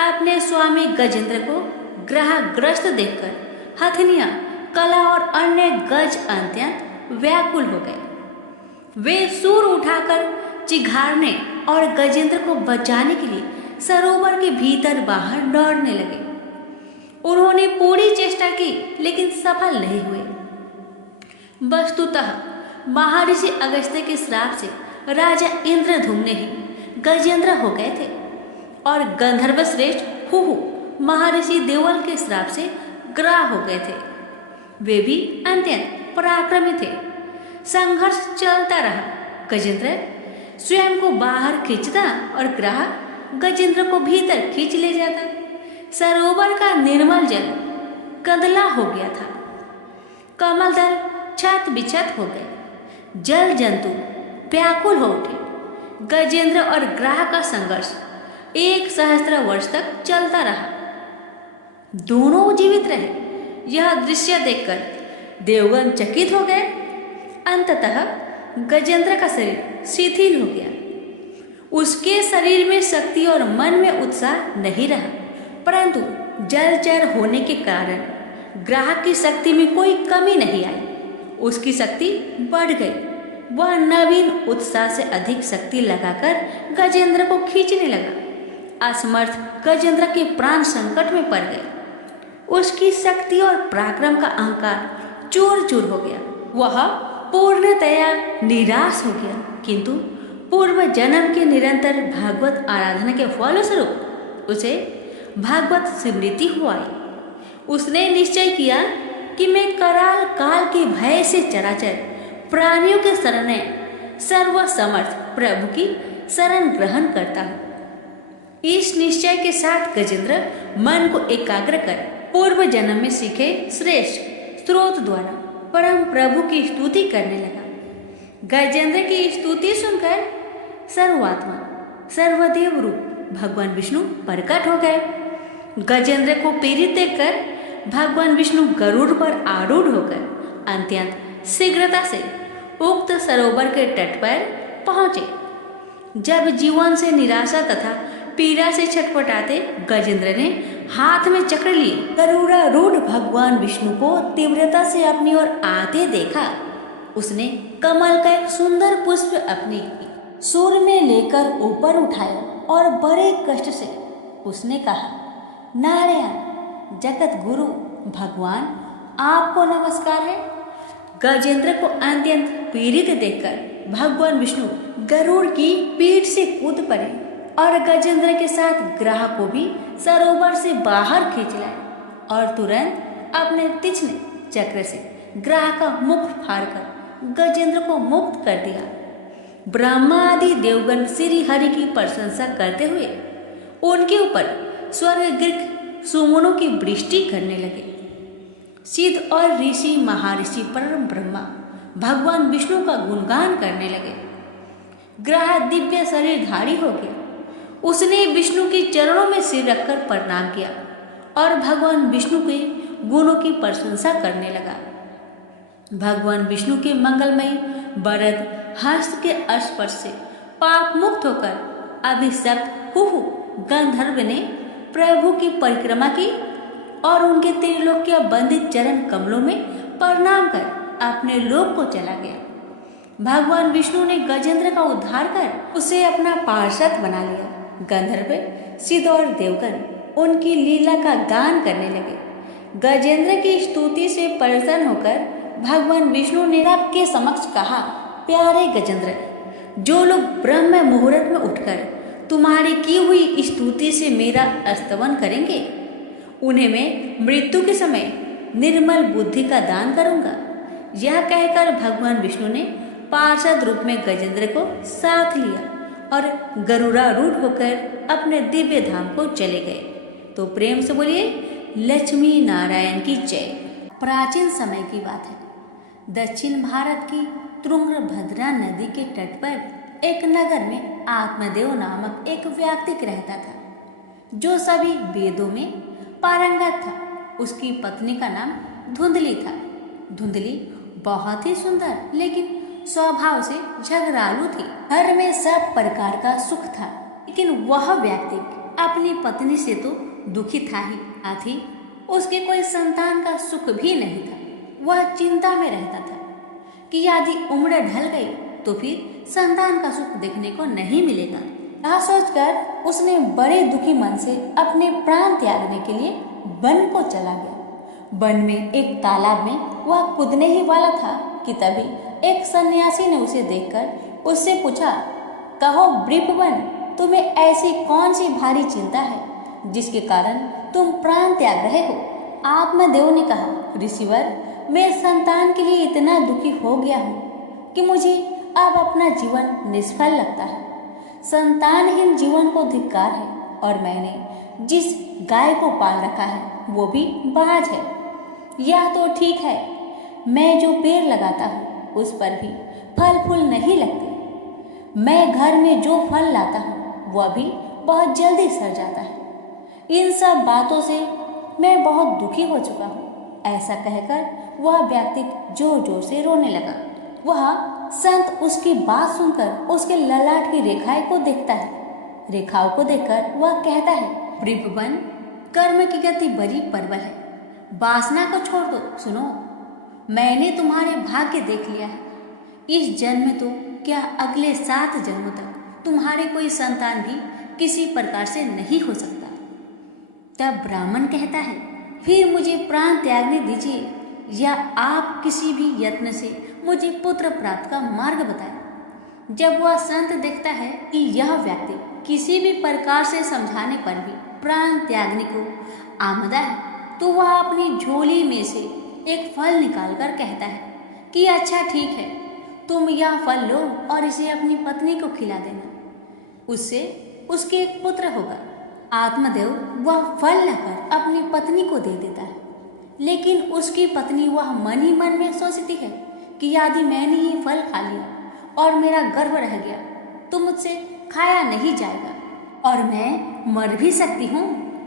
अपने स्वामी गजेंद्र को ग्रहग्रस्त देखकर हथनियां, कला और अन्य गज अत्यंत व्याकुल हो गए। वे सूर उठाकर चिघाड़ने और गजेंद्र को बचाने के लिए सरोवर के भीतर बाहर दौड़ने लगे। उन्होंने पूरी चेष्टा की, लेकिन सफल नहीं हुए। वस्तुतः महर्षि अगस्त्य के श्राप से राजा इंद्रधुम्न ही गजेंद्र हो गए थे और गंधर्व श्रेष्ठ हुहु महर्षि देवल के श्राप से ग्रह हो गए थे। वे भी अत्यंत पराक्रमी थे। संघर्ष चलता रहा। गजेंद्र स्वयं को बाहर खींचता और ग्रह गजेंद्र को भीतर खींच ले जाता। सरोवर का निर्मल जल कंदला हो गया था। कमल दल छत बिछत हो गए। जल जंतु व्याकुल हो उठे। गजेंद्र और ग्रह का संघर्ष 1 सहस्त्र वर्ष तक चलता रहा। दोनों जीवित रहे। यह दृश्य देखकर देवगण चकित हो गए। अंततः गजेंद्र का शरीर शिथिल हो गया। उसके शरीर में शक्ति और मन में उत्साह नहीं रहा, परंतु जलचर होने के कारण ग्रह की शक्ति में कोई कमी नहीं आई। उसकी शक्ति बढ़ गई। वह नवीन उत्साह से अधिक शक्ति लगाकर गजेंद्र को खींचने लगा। असमर्थ गजेंद्र के प्राण संकट में पड़ गए। उसकी शक्ति और पराक्रम का अहंकार चूर चूर हो गया। वह पूर्णतया निराश हो गया, किंतु पूर्व जन्म के निरंतर भागवत आराधना के फलस्वरूप उसे भागवत स्मृति हुआ। उसने निश्चय किया कि मैं कराल काल के भय से चराचर प्राणियों के शरण सर्वसमर्थ प्रभु की शरण ग्रहण करता हूँ। इस निश्चय के साथ गजेंद्र मन को एकाग्र कर पूर्व जन्म में सीखे श्रेष्ठ स्रोत द्वारा परम प्रभु की स्तुति करने लगा। गजेंद्र की स्तुति सुनकर सर्वात्मा सर्वदेव रूप भगवान विष्णु प्रकट हो गए। गजेंद्र को पीड़ित देखकर भगवान विष्णु गरुड़ पर आरूढ़ होकर अत्यंत शीघ्रता से उक्त सरोवर के तट पर पहुंचे। जब जीवन से निराशा तथा पीड़ा से छटपटाते गजेंद्र ने हाथ में चक्र लिए गरुड़ारूढ़ भगवान विष्णु को तीव्रता से अपनी ओर आते देखा। उसने कमल का एक सुंदर पुष्प अपनी सूर में लेकर ऊपर उठाया और बड़े कष्ट से उसने कहा, नारायण जगत गुरु भगवान, आपको नमस्कार है। गजेंद्र को अत्यंत पीड़ित देखकर भगवान विष्णु गरुड़ की पीठ से कूद पड़े और गजेंद्र के साथ ग्रह को भी सरोवर से बाहर खींच लाए और तुरंत अपने तीक्ष्ण चक्र से ग्रह का मुख फाड़कर गजेंद्र को मुक्त कर दिया। ब्रह्मा आदि देवगण श्री हरि की प्रशंसा करते हुए उनके ऊपर स्वर्गीय सुमनों की वृष्टि करने लगे। सिद्ध और ऋषि महर्षि परम ब्रह्मा भगवान विष्णु का गुणगान करने लगे। ग्रह दिव्य शरीरधारी हो गया। उसने विष्णु के चरणों में सिर रखकर प्रणाम किया और भगवान विष्णु के गुणों की प्रशंसा करने लगा। भगवान विष्णु के मंगलमय वरद हस्त के स्पर्श से पाप मुक्त होकर अभिशप्त हुहु गंधर्व ने प्रभु की परिक्रमा की और उनके त्रिलोक्य बंदित चरण कमलों में प्रणाम कर अपने लोक को चला गया। भगवान विष्णु ने गजेंद्र का उद्धार कर उसे अपना पार्षद बना लिया। गंधर्व, सिद्ध और देवगण उनकी लीला का गान करने लगे। गजेंद्र की स्तुति से प्रसन्न होकर भगवान विष्णु ने सबके समक्ष कहा, प्यारे गजेंद्र, जो लोग ब्रह्म मुहूर्त में उठकर तुम्हारी की हुई स्तुति से मेरा स्तवन करेंगे, उन्हें मैं मृत्यु के समय निर्मल बुद्धि का दान करूंगा। यह कहकर भगवान विष्णु ने पार्षद रूप में गजेंद्र को साथ लिया और गरुड़ारूढ़ होकर अपने दिव्य धाम को चले गए। तो प्रेम से बोलिए लक्ष्मी नारायण की जय। प्राचीन समय की बात है। दक्षिण भारत की तुंगभद्रा नदी के तट पर एक नगर में आत्मदेव नामक एक व्यक्ति रहता था, जो सभी वेदों में पारंगत था। उसकी पत्नी का नाम धुंधली था। धुंधली बहुत ही सुंदर लेकिन स्वभाव से झगड़ालू थी। घर में सब प्रकार का सुख था, लेकिन वह व्यक्ति अपनी पत्नी से तो दुखी था ही, साथ ही उसके कोई संतान का सुख भी नहीं था। वह चिंता में रहता था कि यदि उम्र ढल गई तो फिर संतान का सुख देखने को नहीं मिलेगा। यह सोचकर उसने बड़े दुखी मन से अपने प्राण त्यागने के लिए वन को चला गया। वन में एक तालाब में वह कूदने ही वाला था कि तभी एक सन्यासी ने उसे देखकर उससे पूछा, कहो वृपवन, तुम्हें ऐसी कौन सी भारी चिंता है जिसके कारण तुम प्राण त्याग रहे हो? आत्मदेव ने कहा, ऋषिवर, मैं संतान के लिए इतना दुखी हो गया हूँ कि मुझे अब अपना जीवन निष्फल लगता है। संतानहीन जीवन को धिक्कार है और मैंने जिस गाय को पाल रखा है वो भी बाज है। यह तो ठीक है, मैं जो पेड़ लगाता हूँ उस पर भी फल फूल नहीं लगते। मैं घर में जो फल लाता हूँ वह भी बहुत जल्दी सड़ जाता है। इन सब बातों से मैं बहुत दुखी हो चुका हूँ। ऐसा कहकर वह व्यक्ति जोर जोर से रोने लगा। वह संत उसकी बात सुनकर उसके ललाट की रेखाएं को देखता है। रेखाओं को देखकर वह कहता है, वृपवन, कर्म की गति बड़ी प्रबल है, वासना को छोड़ दो। सुनो, मैंने तुम्हारे भाग्य देख लिया है। इस जन्म में तो क्या अगले 7 जन्मों तक तुम्हारे कोई संतान भी किसी प्रकार से नहीं हो सकता। तब ब्राह्मण कहता है, फिर मुझे प्राण त्यागने दीजिए या आप किसी भी यत्न से मुझे पुत्र प्राप्त का मार्ग बताएं। जब वह संत देखता है कि यह व्यक्ति किसी भी प्रकार से समझाने पर भी प्राण त्यागने को आमदा है, तो वह अपनी झोली में से एक फल निकालकर कहता है कि अच्छा ठीक है, तुम यह फल लो और इसे अपनी पत्नी को खिला देना, उससे उसके एक पुत्र होगा। आत्मदेव वह फल लाकर अपनी पत्नी को दे देता है, लेकिन उसकी पत्नी वह मन ही मन में सोचती है कि यदि मैंने ये फल खा लिया और मेरा गर्भ रह गया तो मुझसे खाया नहीं जाएगा और मैं मर भी सकती हूँ।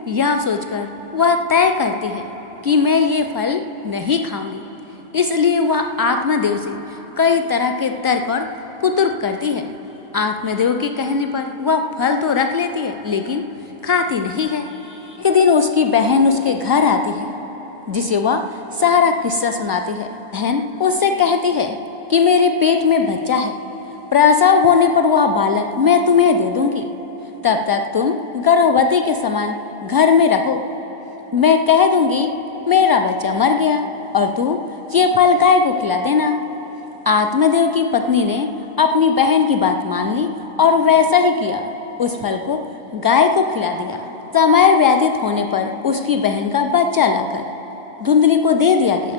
यह सोचकर वह तय करती है कि मैं ये फल नहीं खाऊंगी। इसलिए वह आत्मदेव से कई तरह के तर्क और कुतर्क करती है। आत्मदेव के कहने पर वह फल तो रख लेती है लेकिन खाती नहीं है। एक दिन उसकी बहन उसके घर आती है, जिसे वह सारा किस्सा सुनाती है। बहन उससे कहती है कि मेरे पेट में बच्चा है, प्रसव होने पर वह बालक मैं तुम्हें दे दूंगी, तब तक तुम गर्भवती के समान घर में रहो। मैं कह दूंगी मेरा बच्चा मर गया और तू ये फल गाय को खिला देना। आत्मदेव की पत्नी ने अपनी बहन की बात मान ली और वैसा ही किया। उस फल को गाय को खिला दिया। समय व्यतीत होने पर उसकी बहन का बच्चा लाकर धुंधली को दे दिया गया।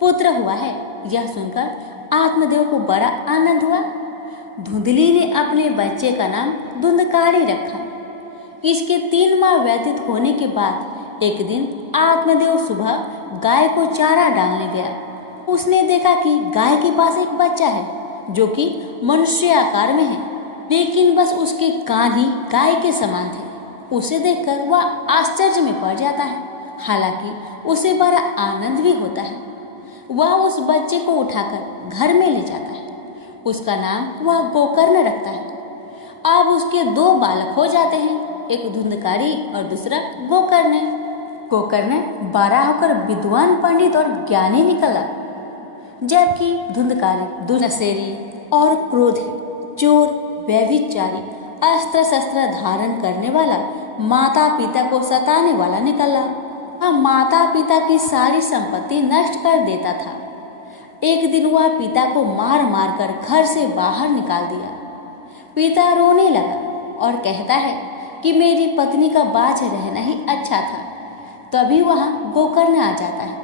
पुत्र हुआ है, यह सुनकर आत्मदेव को बड़ा आनंद हुआ। धुंधली ने अपने बच्चे का नाम धुंधकारी रखा। इसके 3 माह व्यतीत होने के बाद एक दिन आत्मदेव सुबह गाय को चारा डालने गया। उसने देखा कि गाय के पास एक बच्चा है जो कि मनुष्य आकार में है, लेकिन बस उसके कान ही गाय के समान थे। उसे देखकर वह आश्चर्य में पड़ जाता है, हालांकि उसे बड़ा आनंद भी होता है। वह उस बच्चे को उठाकर घर में ले जाता है। उसका नाम वह गोकर्ण रखता है। अब उसके 2 बालक हो जाते हैं। एक धुंधकारी और दूसरा गोकर्ण। गोकर्ण बड़ा होकर विद्वान, पंडित और ज्ञानी निकला, जबकि धुंधकारी दुर्नसेरी और क्रोधी, चोर, व्यभिचारी, अस्त्र शस्त्र धारण करने वाला, माता पिता को सताने वाला निकला। वह माता पिता की सारी संपत्ति नष्ट कर देता था। एक दिन वह पिता को मार मार कर घर से बाहर निकाल दिया। पिता रोने लगा और कहता है कि मेरी पत्नी का बाँझ रहना ही अच्छा था। तभी वहाँ गोकर्ण आ जाता है।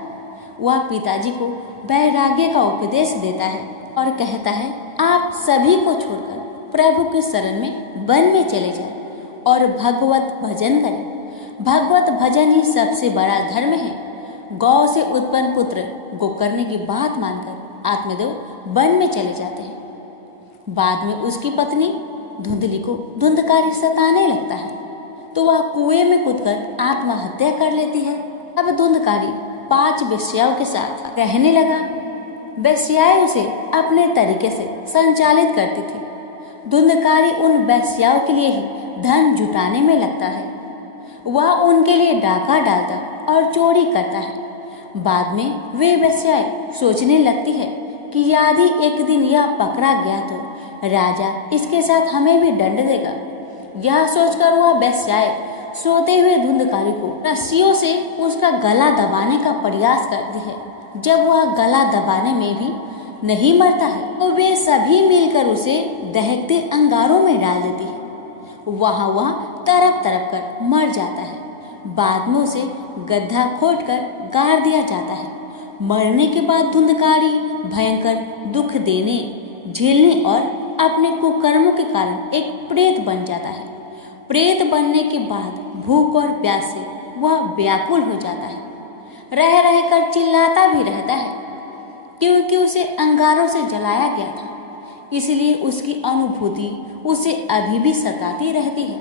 वह पिताजी को वैराग्य का उपदेश देता है और कहता है, आप सभी को छोड़कर प्रभु के शरण में वन में चले जाएं और भगवत भजन करें। भगवत भजन ही सबसे बड़ा धर्म है। गौ से उत्पन्न पुत्र गोकर्ण की बात मानकर आत्मदेव वन में चले जाते हैं। बाद में उसकी पत्नी धुंधली को धुंधकारी सताने लगता है तो वह कुएं में कूदकर आत्महत्या कर लेती है। अब धुंधकारी 5 वेश्याओं के साथ रहने लगा। वेश्याएं उसे अपने तरीके से संचालित करती थी। धुंधकारी उन वेश्याओं के लिए ही धन जुटाने में लगता है। वह उनके लिए डाका डालता और चोरी करता है। बाद में वे वेश्याएं सोचने लगती है कि यदि एक दिन यह पकड़ा गया तो राजा इसके साथ हमें भी दंड देगा। यह सोचकर वह वेश्याएं सोते हुए धुंधकारी को रस्सियों से उसका गला दबाने का प्रयास करती है। जब वह गला दबाने में भी नहीं मरता है तो वे सभी मिलकर उसे दहकते अंगारों में डाल देती है। वहाँ वह तड़प तड़प कर मर जाता है। बाद में उसे गड्ढा खोदकर गाड़ दिया जाता है। मरने के बाद धुंधकारी भयंकर दुख देने, झेलने और अपने कुकर्मों के कारण एक प्रेत बन जाता है। प्रेत बनने के बाद भूख और प्यास से वह व्याकुल हो जाता है। रह रहकर चिल्लाता भी रहता है, क्योंकि उसे अंगारों से जलाया गया था। इसलिए उसकी अनुभूति उसे अभी भी सताती रहती है।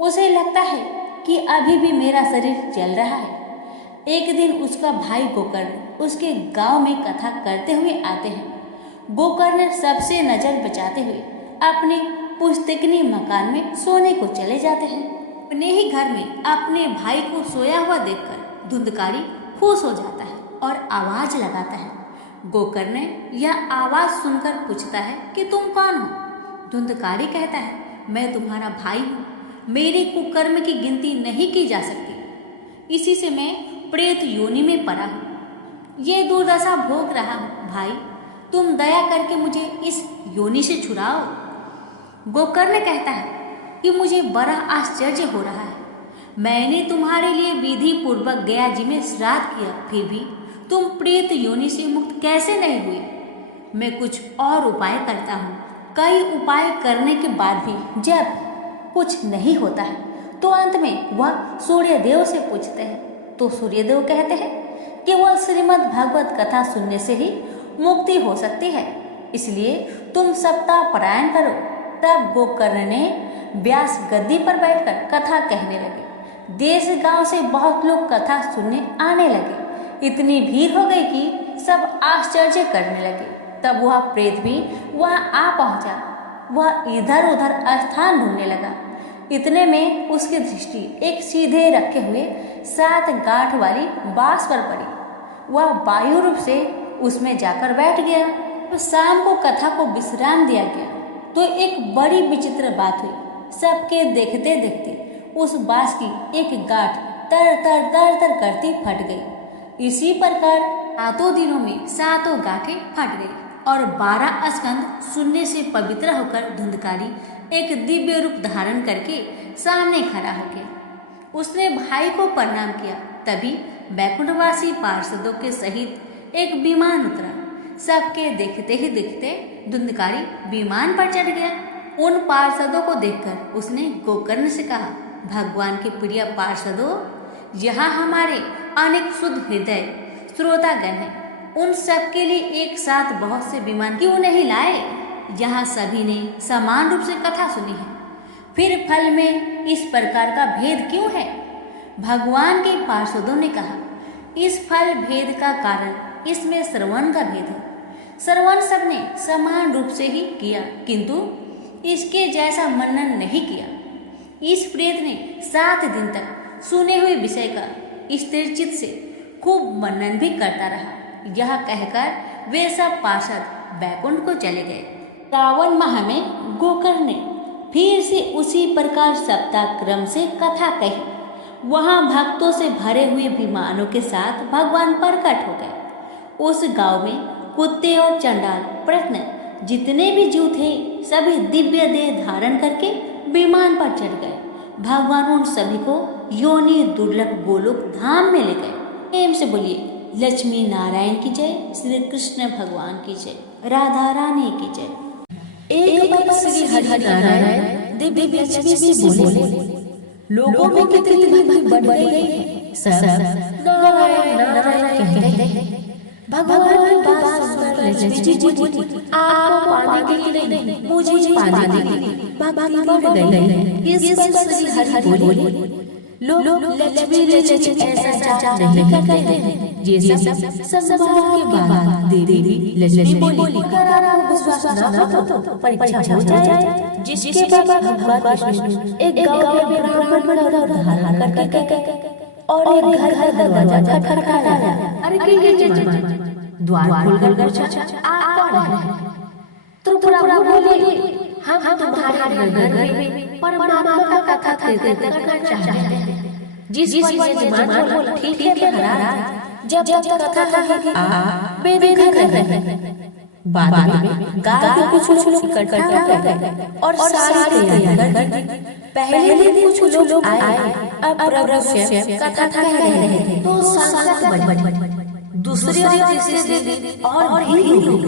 उसे लगता है कि अभी भी मेरा शरीर जल रहा है। एक दिन उसका भाई गोकर्ण उसके गांव में कथा करते हुए आते हैं। गोकर्ण सबसे नजर बचाते हुए अपने पुस्तकनी मकान में सोने को चले जाते हैं। अपने ही घर में अपने भाई को सोया हुआ देखकर धुंधकारी खुश हो जाता है और आवाज लगाता है। गोकर्ण यह आवाज सुनकर पूछता है कि तुम कौन हो? धुंधकारी कहता है, मैं तुम्हारा भाई हूँ। मेरे कुकर्म की गिनती नहीं की जा सकती। इसी से मैं प्रेत योनि में पड़ा हूँ। ये दुर्दशा भोग रहा हूँ। भाई, तुम दया करके मुझे इस योनि से छुड़ाओ। गोकर्ण कहता है कि मुझे बड़ा आश्चर्य हो रहा है। मैंने तुम्हारे लिए विधि पूर्वक गया जी में श्राद्ध किया, फिर भी तुम प्रेत योनि से मुक्त कैसे नहीं हुए? मैं कुछ और उपाय करता हूँ। कई उपाय करने के बाद भी जब कुछ नहीं होता है तो अंत में वह सूर्यदेव से पूछते हैं तो सूर्यदेव कहते हैं केवल श्रीमद् भागवत कथा सुनने से ही मुक्ति हो सकती है, इसलिए तुम सप्ताह पारायण करो। तब गोकर्ण ने व्यास गद्दी पर बैठकर कथा कहने लगे। देश गांव से बहुत लोग कथा सुनने आने लगे। इतनी भीड़ हो गई कि सब आश्चर्य करने लगे। तब वह प्रेत भी वहां आ पहुंचा। वह इधर उधर स्थान ढूंढने लगा। इतने में उसकी दृष्टि एक सीधे रखे हुए 7 गांठ वाली बांस पर पड़ी। वह वायु रूप से उसमें जाकर बैठ गया। तो शाम को कथा को विश्राम दिया गया तो एक बड़ी विचित्र बात हुई। सबके देखते देखते उस बांस की एक गांठ तर तर तर तर करती फट गई। इसी प्रकार 7 दिनों में 7 गांठें फट गई और 12 स्कंद सुनने से पवित्र होकर धुंधकारी एक दिव्य रूप धारण करके सामने खड़ा हो गया। उसने भाई को प्रणाम किया। तभी बैकुंठवासी पार्षदों के सहित एक विमान उतरा। सबके देखते ही देखते धुंधकारी विमान पर चढ़ गया। उन पार्षदों को देखकर उसने गोकर्ण से कहा, भगवान के प्रिय पार्षदों, यहाँ हमारे अनेक शुद्ध हृदय श्रोतागण हैं। उन सब के लिए एक साथ बहुत से विमान क्यों नहीं लाए? यहाँ सभी ने समान रूप से कथा सुनी है, फिर फल में इस प्रकार का भेद क्यों है? भगवान के पार्षदों ने कहा, इस फल भेद का कारण इसमें श्रवण का भेद है। श्रवण सबने समान रूप से ही किया, किंतु इसके जैसा मनन नहीं किया। इस प्रेत ने 7 दिन तक सुने हुए विषय का स्थिरचित से खूब मनन भी करता रहा। यह कहकर वे सब पार्षद बैकुंठ को चले गए। श्रावण माह में गोकर्ण ने फिर से उसी प्रकार सप्ताह क्रम से कथा कही। वहां भक्तों से भरे हुए विमानों के साथ भगवान प्रकट हो गए। उस गांव में कुत्ते और चंडाल प्रश्न जितने भी जीव थे सभी दिव्य देह धारण करके विमान पर चढ़ गए। भगवान उन सभी को योनि दुर्लभ गोलोक धाम में ले गए। प्रेम से बोलिए लक्ष्मी नारायण की जय, श्री कृष्ण भगवान की जय, राधा रानी की जय। एक बार श्री हरि नारायण दिव्य लक्ष्मी से बोले, लोगों में कितनी भक्ति बढ़ गई, सब नारायण नारायण कहते हैं। भगवान की बात सुनकर लक्ष्मी जी बोली, आपको पाने के लिए नहीं, मुझे पाने के लिए भक्ति बढ़ गई। इस पर श्री हरि बोले, लोग लक्ष्मी लक्ष्मी ऐसा जाप नहीं करते हैं। ये सब संसार की बात देवी लक्ष्मी बोली, अगर आपको विश्वास न हो तो परीक्षा हो जाए। जिसके बाद भगवान विष्णु एक गांव के ब्राह्मण का धारण करके और एक घर का दरवाजा खटखटाया। अरे के द्वार खोलकर चाचा आप कौन है? तुम पूरा बोले, हम तुम्हारे घर में परमात्मा का कथा करना चाहते हैं। जिस पर बोला ठीक है महाराज, जब कथा कहेगी बेघर रहे। बाद में गाय कुछ लोग इकट्ठा हो गए और सारी तैयारी कर दी। पहले दिन कुछ लोग आए, अब प्रभु से कथा कह रहे थे तो शांत बज। दूसरे और तीसरे दिन और भी लोग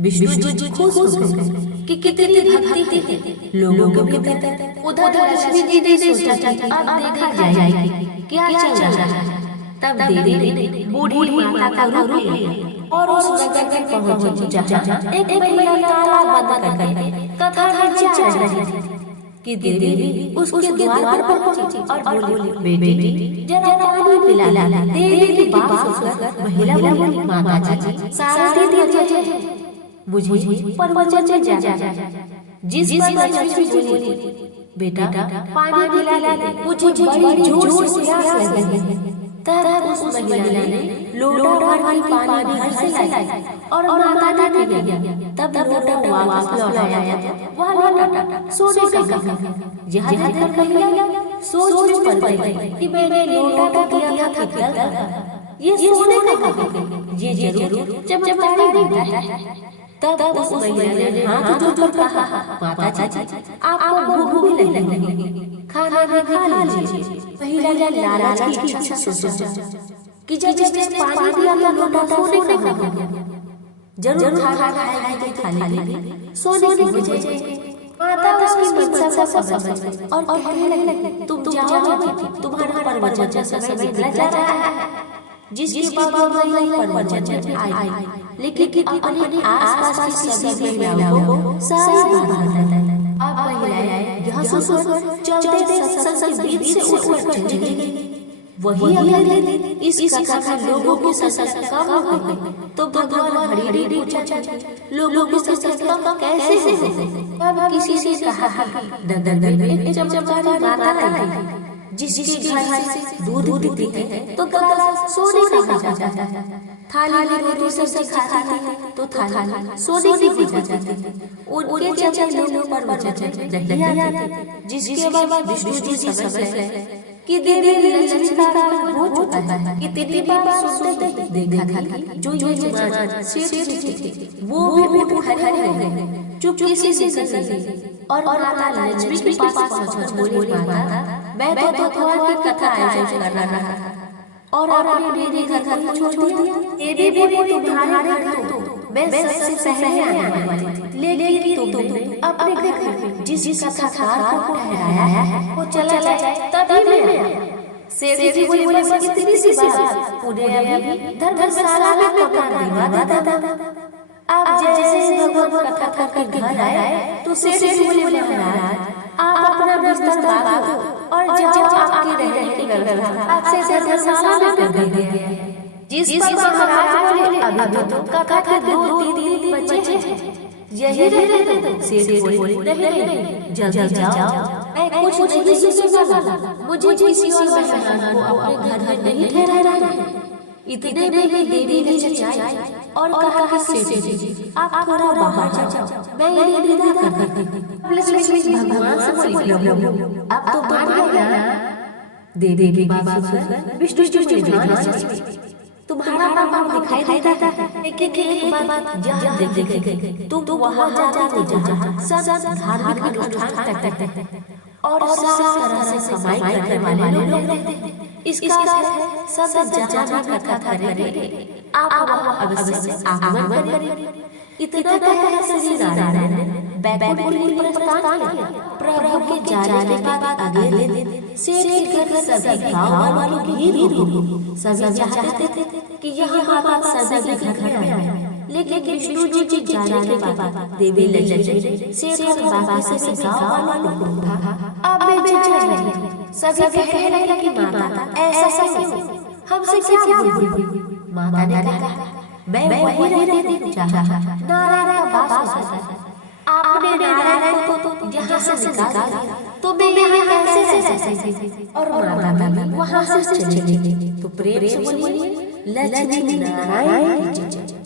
विष्णु जी खुश हुए कि कितनी भक्ति थी लोगों के भीतर। उधर लक्ष्मी जी ने सोचा अब देखा जाएगी क्या चल रहा है। तब देवी बूढ़ी माता का रूप लिया और उस नगर में पहुंची जहां एक महिला ताला बंद करके कथा जा रही थी कि देवी उसके द्वार पर पहुंची और बोली, बेटी जरा पानी पिला ला। देवी की बात सुनकर महिला बोली, माता जी सारा दिन मुझे परवचन में जा। जिस पर लक्ष्मी बोली, बेटा पानी पिला ला, मुझे बड़ी जोर से प्यास लगी। तब उस महिला ने लोटा भर के पानी घर से लाई और माता ने पिया। तब लोटा वापस लौटाया। वह लोटा सोने का था। यह देखकर महिला सोच में पड़ गई कि मैंने लोटा तो दिया था पितल का, ये सोने का था, ये जरूर चमत्कारी देता है। तब उस महिला ने हाथ जोड़कर कहा, माता जी आपको भूख भी लगी, खाना भी खा लीजिए। महिला ने लालच की इच्छा सोचा कि जब इसने पानी दिया था लोटा सोने का हो गया, जरूर खाना खाएगी तो खा लेगी, सोने की बजाय। माता उसकी मनसा को समझ और कहने लगी, तुम जाओ, तुम्हारा परवचन समय बीतला जा रहा है। जिसके बाद महिला परवचन में आई, लेकिन अपने आसपास की सभी महिलाओं को सारी बात बताता है। अब महिलाएं यह सोचकर चलते सत्संग के बीच से उठकर चली गई। वही अगले दिन इस कथा का लोगों की सत्संग कम हो गई तो भगवान हरि पूछा, लोगों की सत्संग कम कैसे हो? तब किसी से कहा, दंदन एक चमत्कारी माता आई जिसके घर से दूध पीती है तो गला सोने का हो जाता है। थाली में रोटी सब्जी खाती है तो थाली सोने की हो जाती है। उनके चलते लोग परवचन नहीं आते। जिसके बाद विष्णु जी समझ गए कि देवी लक्ष्मी का काम हो चुका है। कितनी बार सुनते देखा था जो सेठ जी थे वो भी उठ खड़े हो गए, चुपके से चले और माता लक्ष्मी के पास पहुंचकर बोली, माता मैं तो भगवान की कथा आयोजन कर रहा था और आपने मेरे घर को छोड़ दिया। देवी बोली, तुम्हारे घर तो मैं सबसे पहले आने वाली थी, लेकिन तुमने अपने घर में जिस कथाकार को ठहराया है वो चला जाए तभी मैं आया। सेठ जी बोले, बस कितनी सी बात, उन्हें अभी धर्मशाला में कपड़ा दिलवा देता। आप जैसे भगवान कथा करके घर आए तो सेठ जी बोले, महाराज आप अपना बिस्तर बांधो और जाओ, आपकी रहने की व्यवस्था आपसे धर्मशाला में कर दी गई है। जिस पर महाराज बोले, अभी तो कथा के 2-3 दिन बचे हैं, यही रहने दो। सेठ बोले, नहीं, जल्दी जाओ, मैं कुछ नहीं सुनूंगा। मुझे किसी और मेहमान को अपने घर में नहीं ठहराना है। इतने में ही देवी ने चचाई और कहा कि सेठ जी, आप थोड़ा बाहर जाओ, मैं इन्हें विदा कर देती हूँ। प्लीज भगवान से बोली, अब तो मान गया। देवी की बात सुनकर विष्णु जी ध्यान, तुम्हारा बाबा दिखाई देता है, लेकिन एक बात ध्यान देखे, तुम वहाँ जाते हो जहाँ सब धार्मिक अनुष्ठान करते हैं और सब तरह से कमाई करने वाले लोग रहते हैं। इसका सब जहाँ भी कथा करेंगे, आप वहाँ अवश्य आगमन करेंगे। इतना कहकर श्री नारायण बैकुंठ की प्रस्थान किया। प्रभु के जाने के बाद अगले दिन सेठ के घर सभी गाँव वालों की भीड़ होगी। सभी चाहते थे कि यहाँ बात सभी के घर में आए, लेकिन विष्णु जी के जाने के बाद देवी लक्ष्मी सेठ और बाबा से गाँव वालों को कहा, अब मैं जा रही हूँ। सभी कहने लगे कि माता ऐसा क्यों, हमसे क्या भूल? माता ने कहा, मैं वही रहती हूँ जहाँ नारायण का वास होता है। आपने नारायण को यहाँ से निकाल दिया, तो मैं यहाँ कैसे रह सकती? और माता भी वहाँ से चली गई। तो प्रेम से बोलिए, लक्ष्मी नारायण की जय।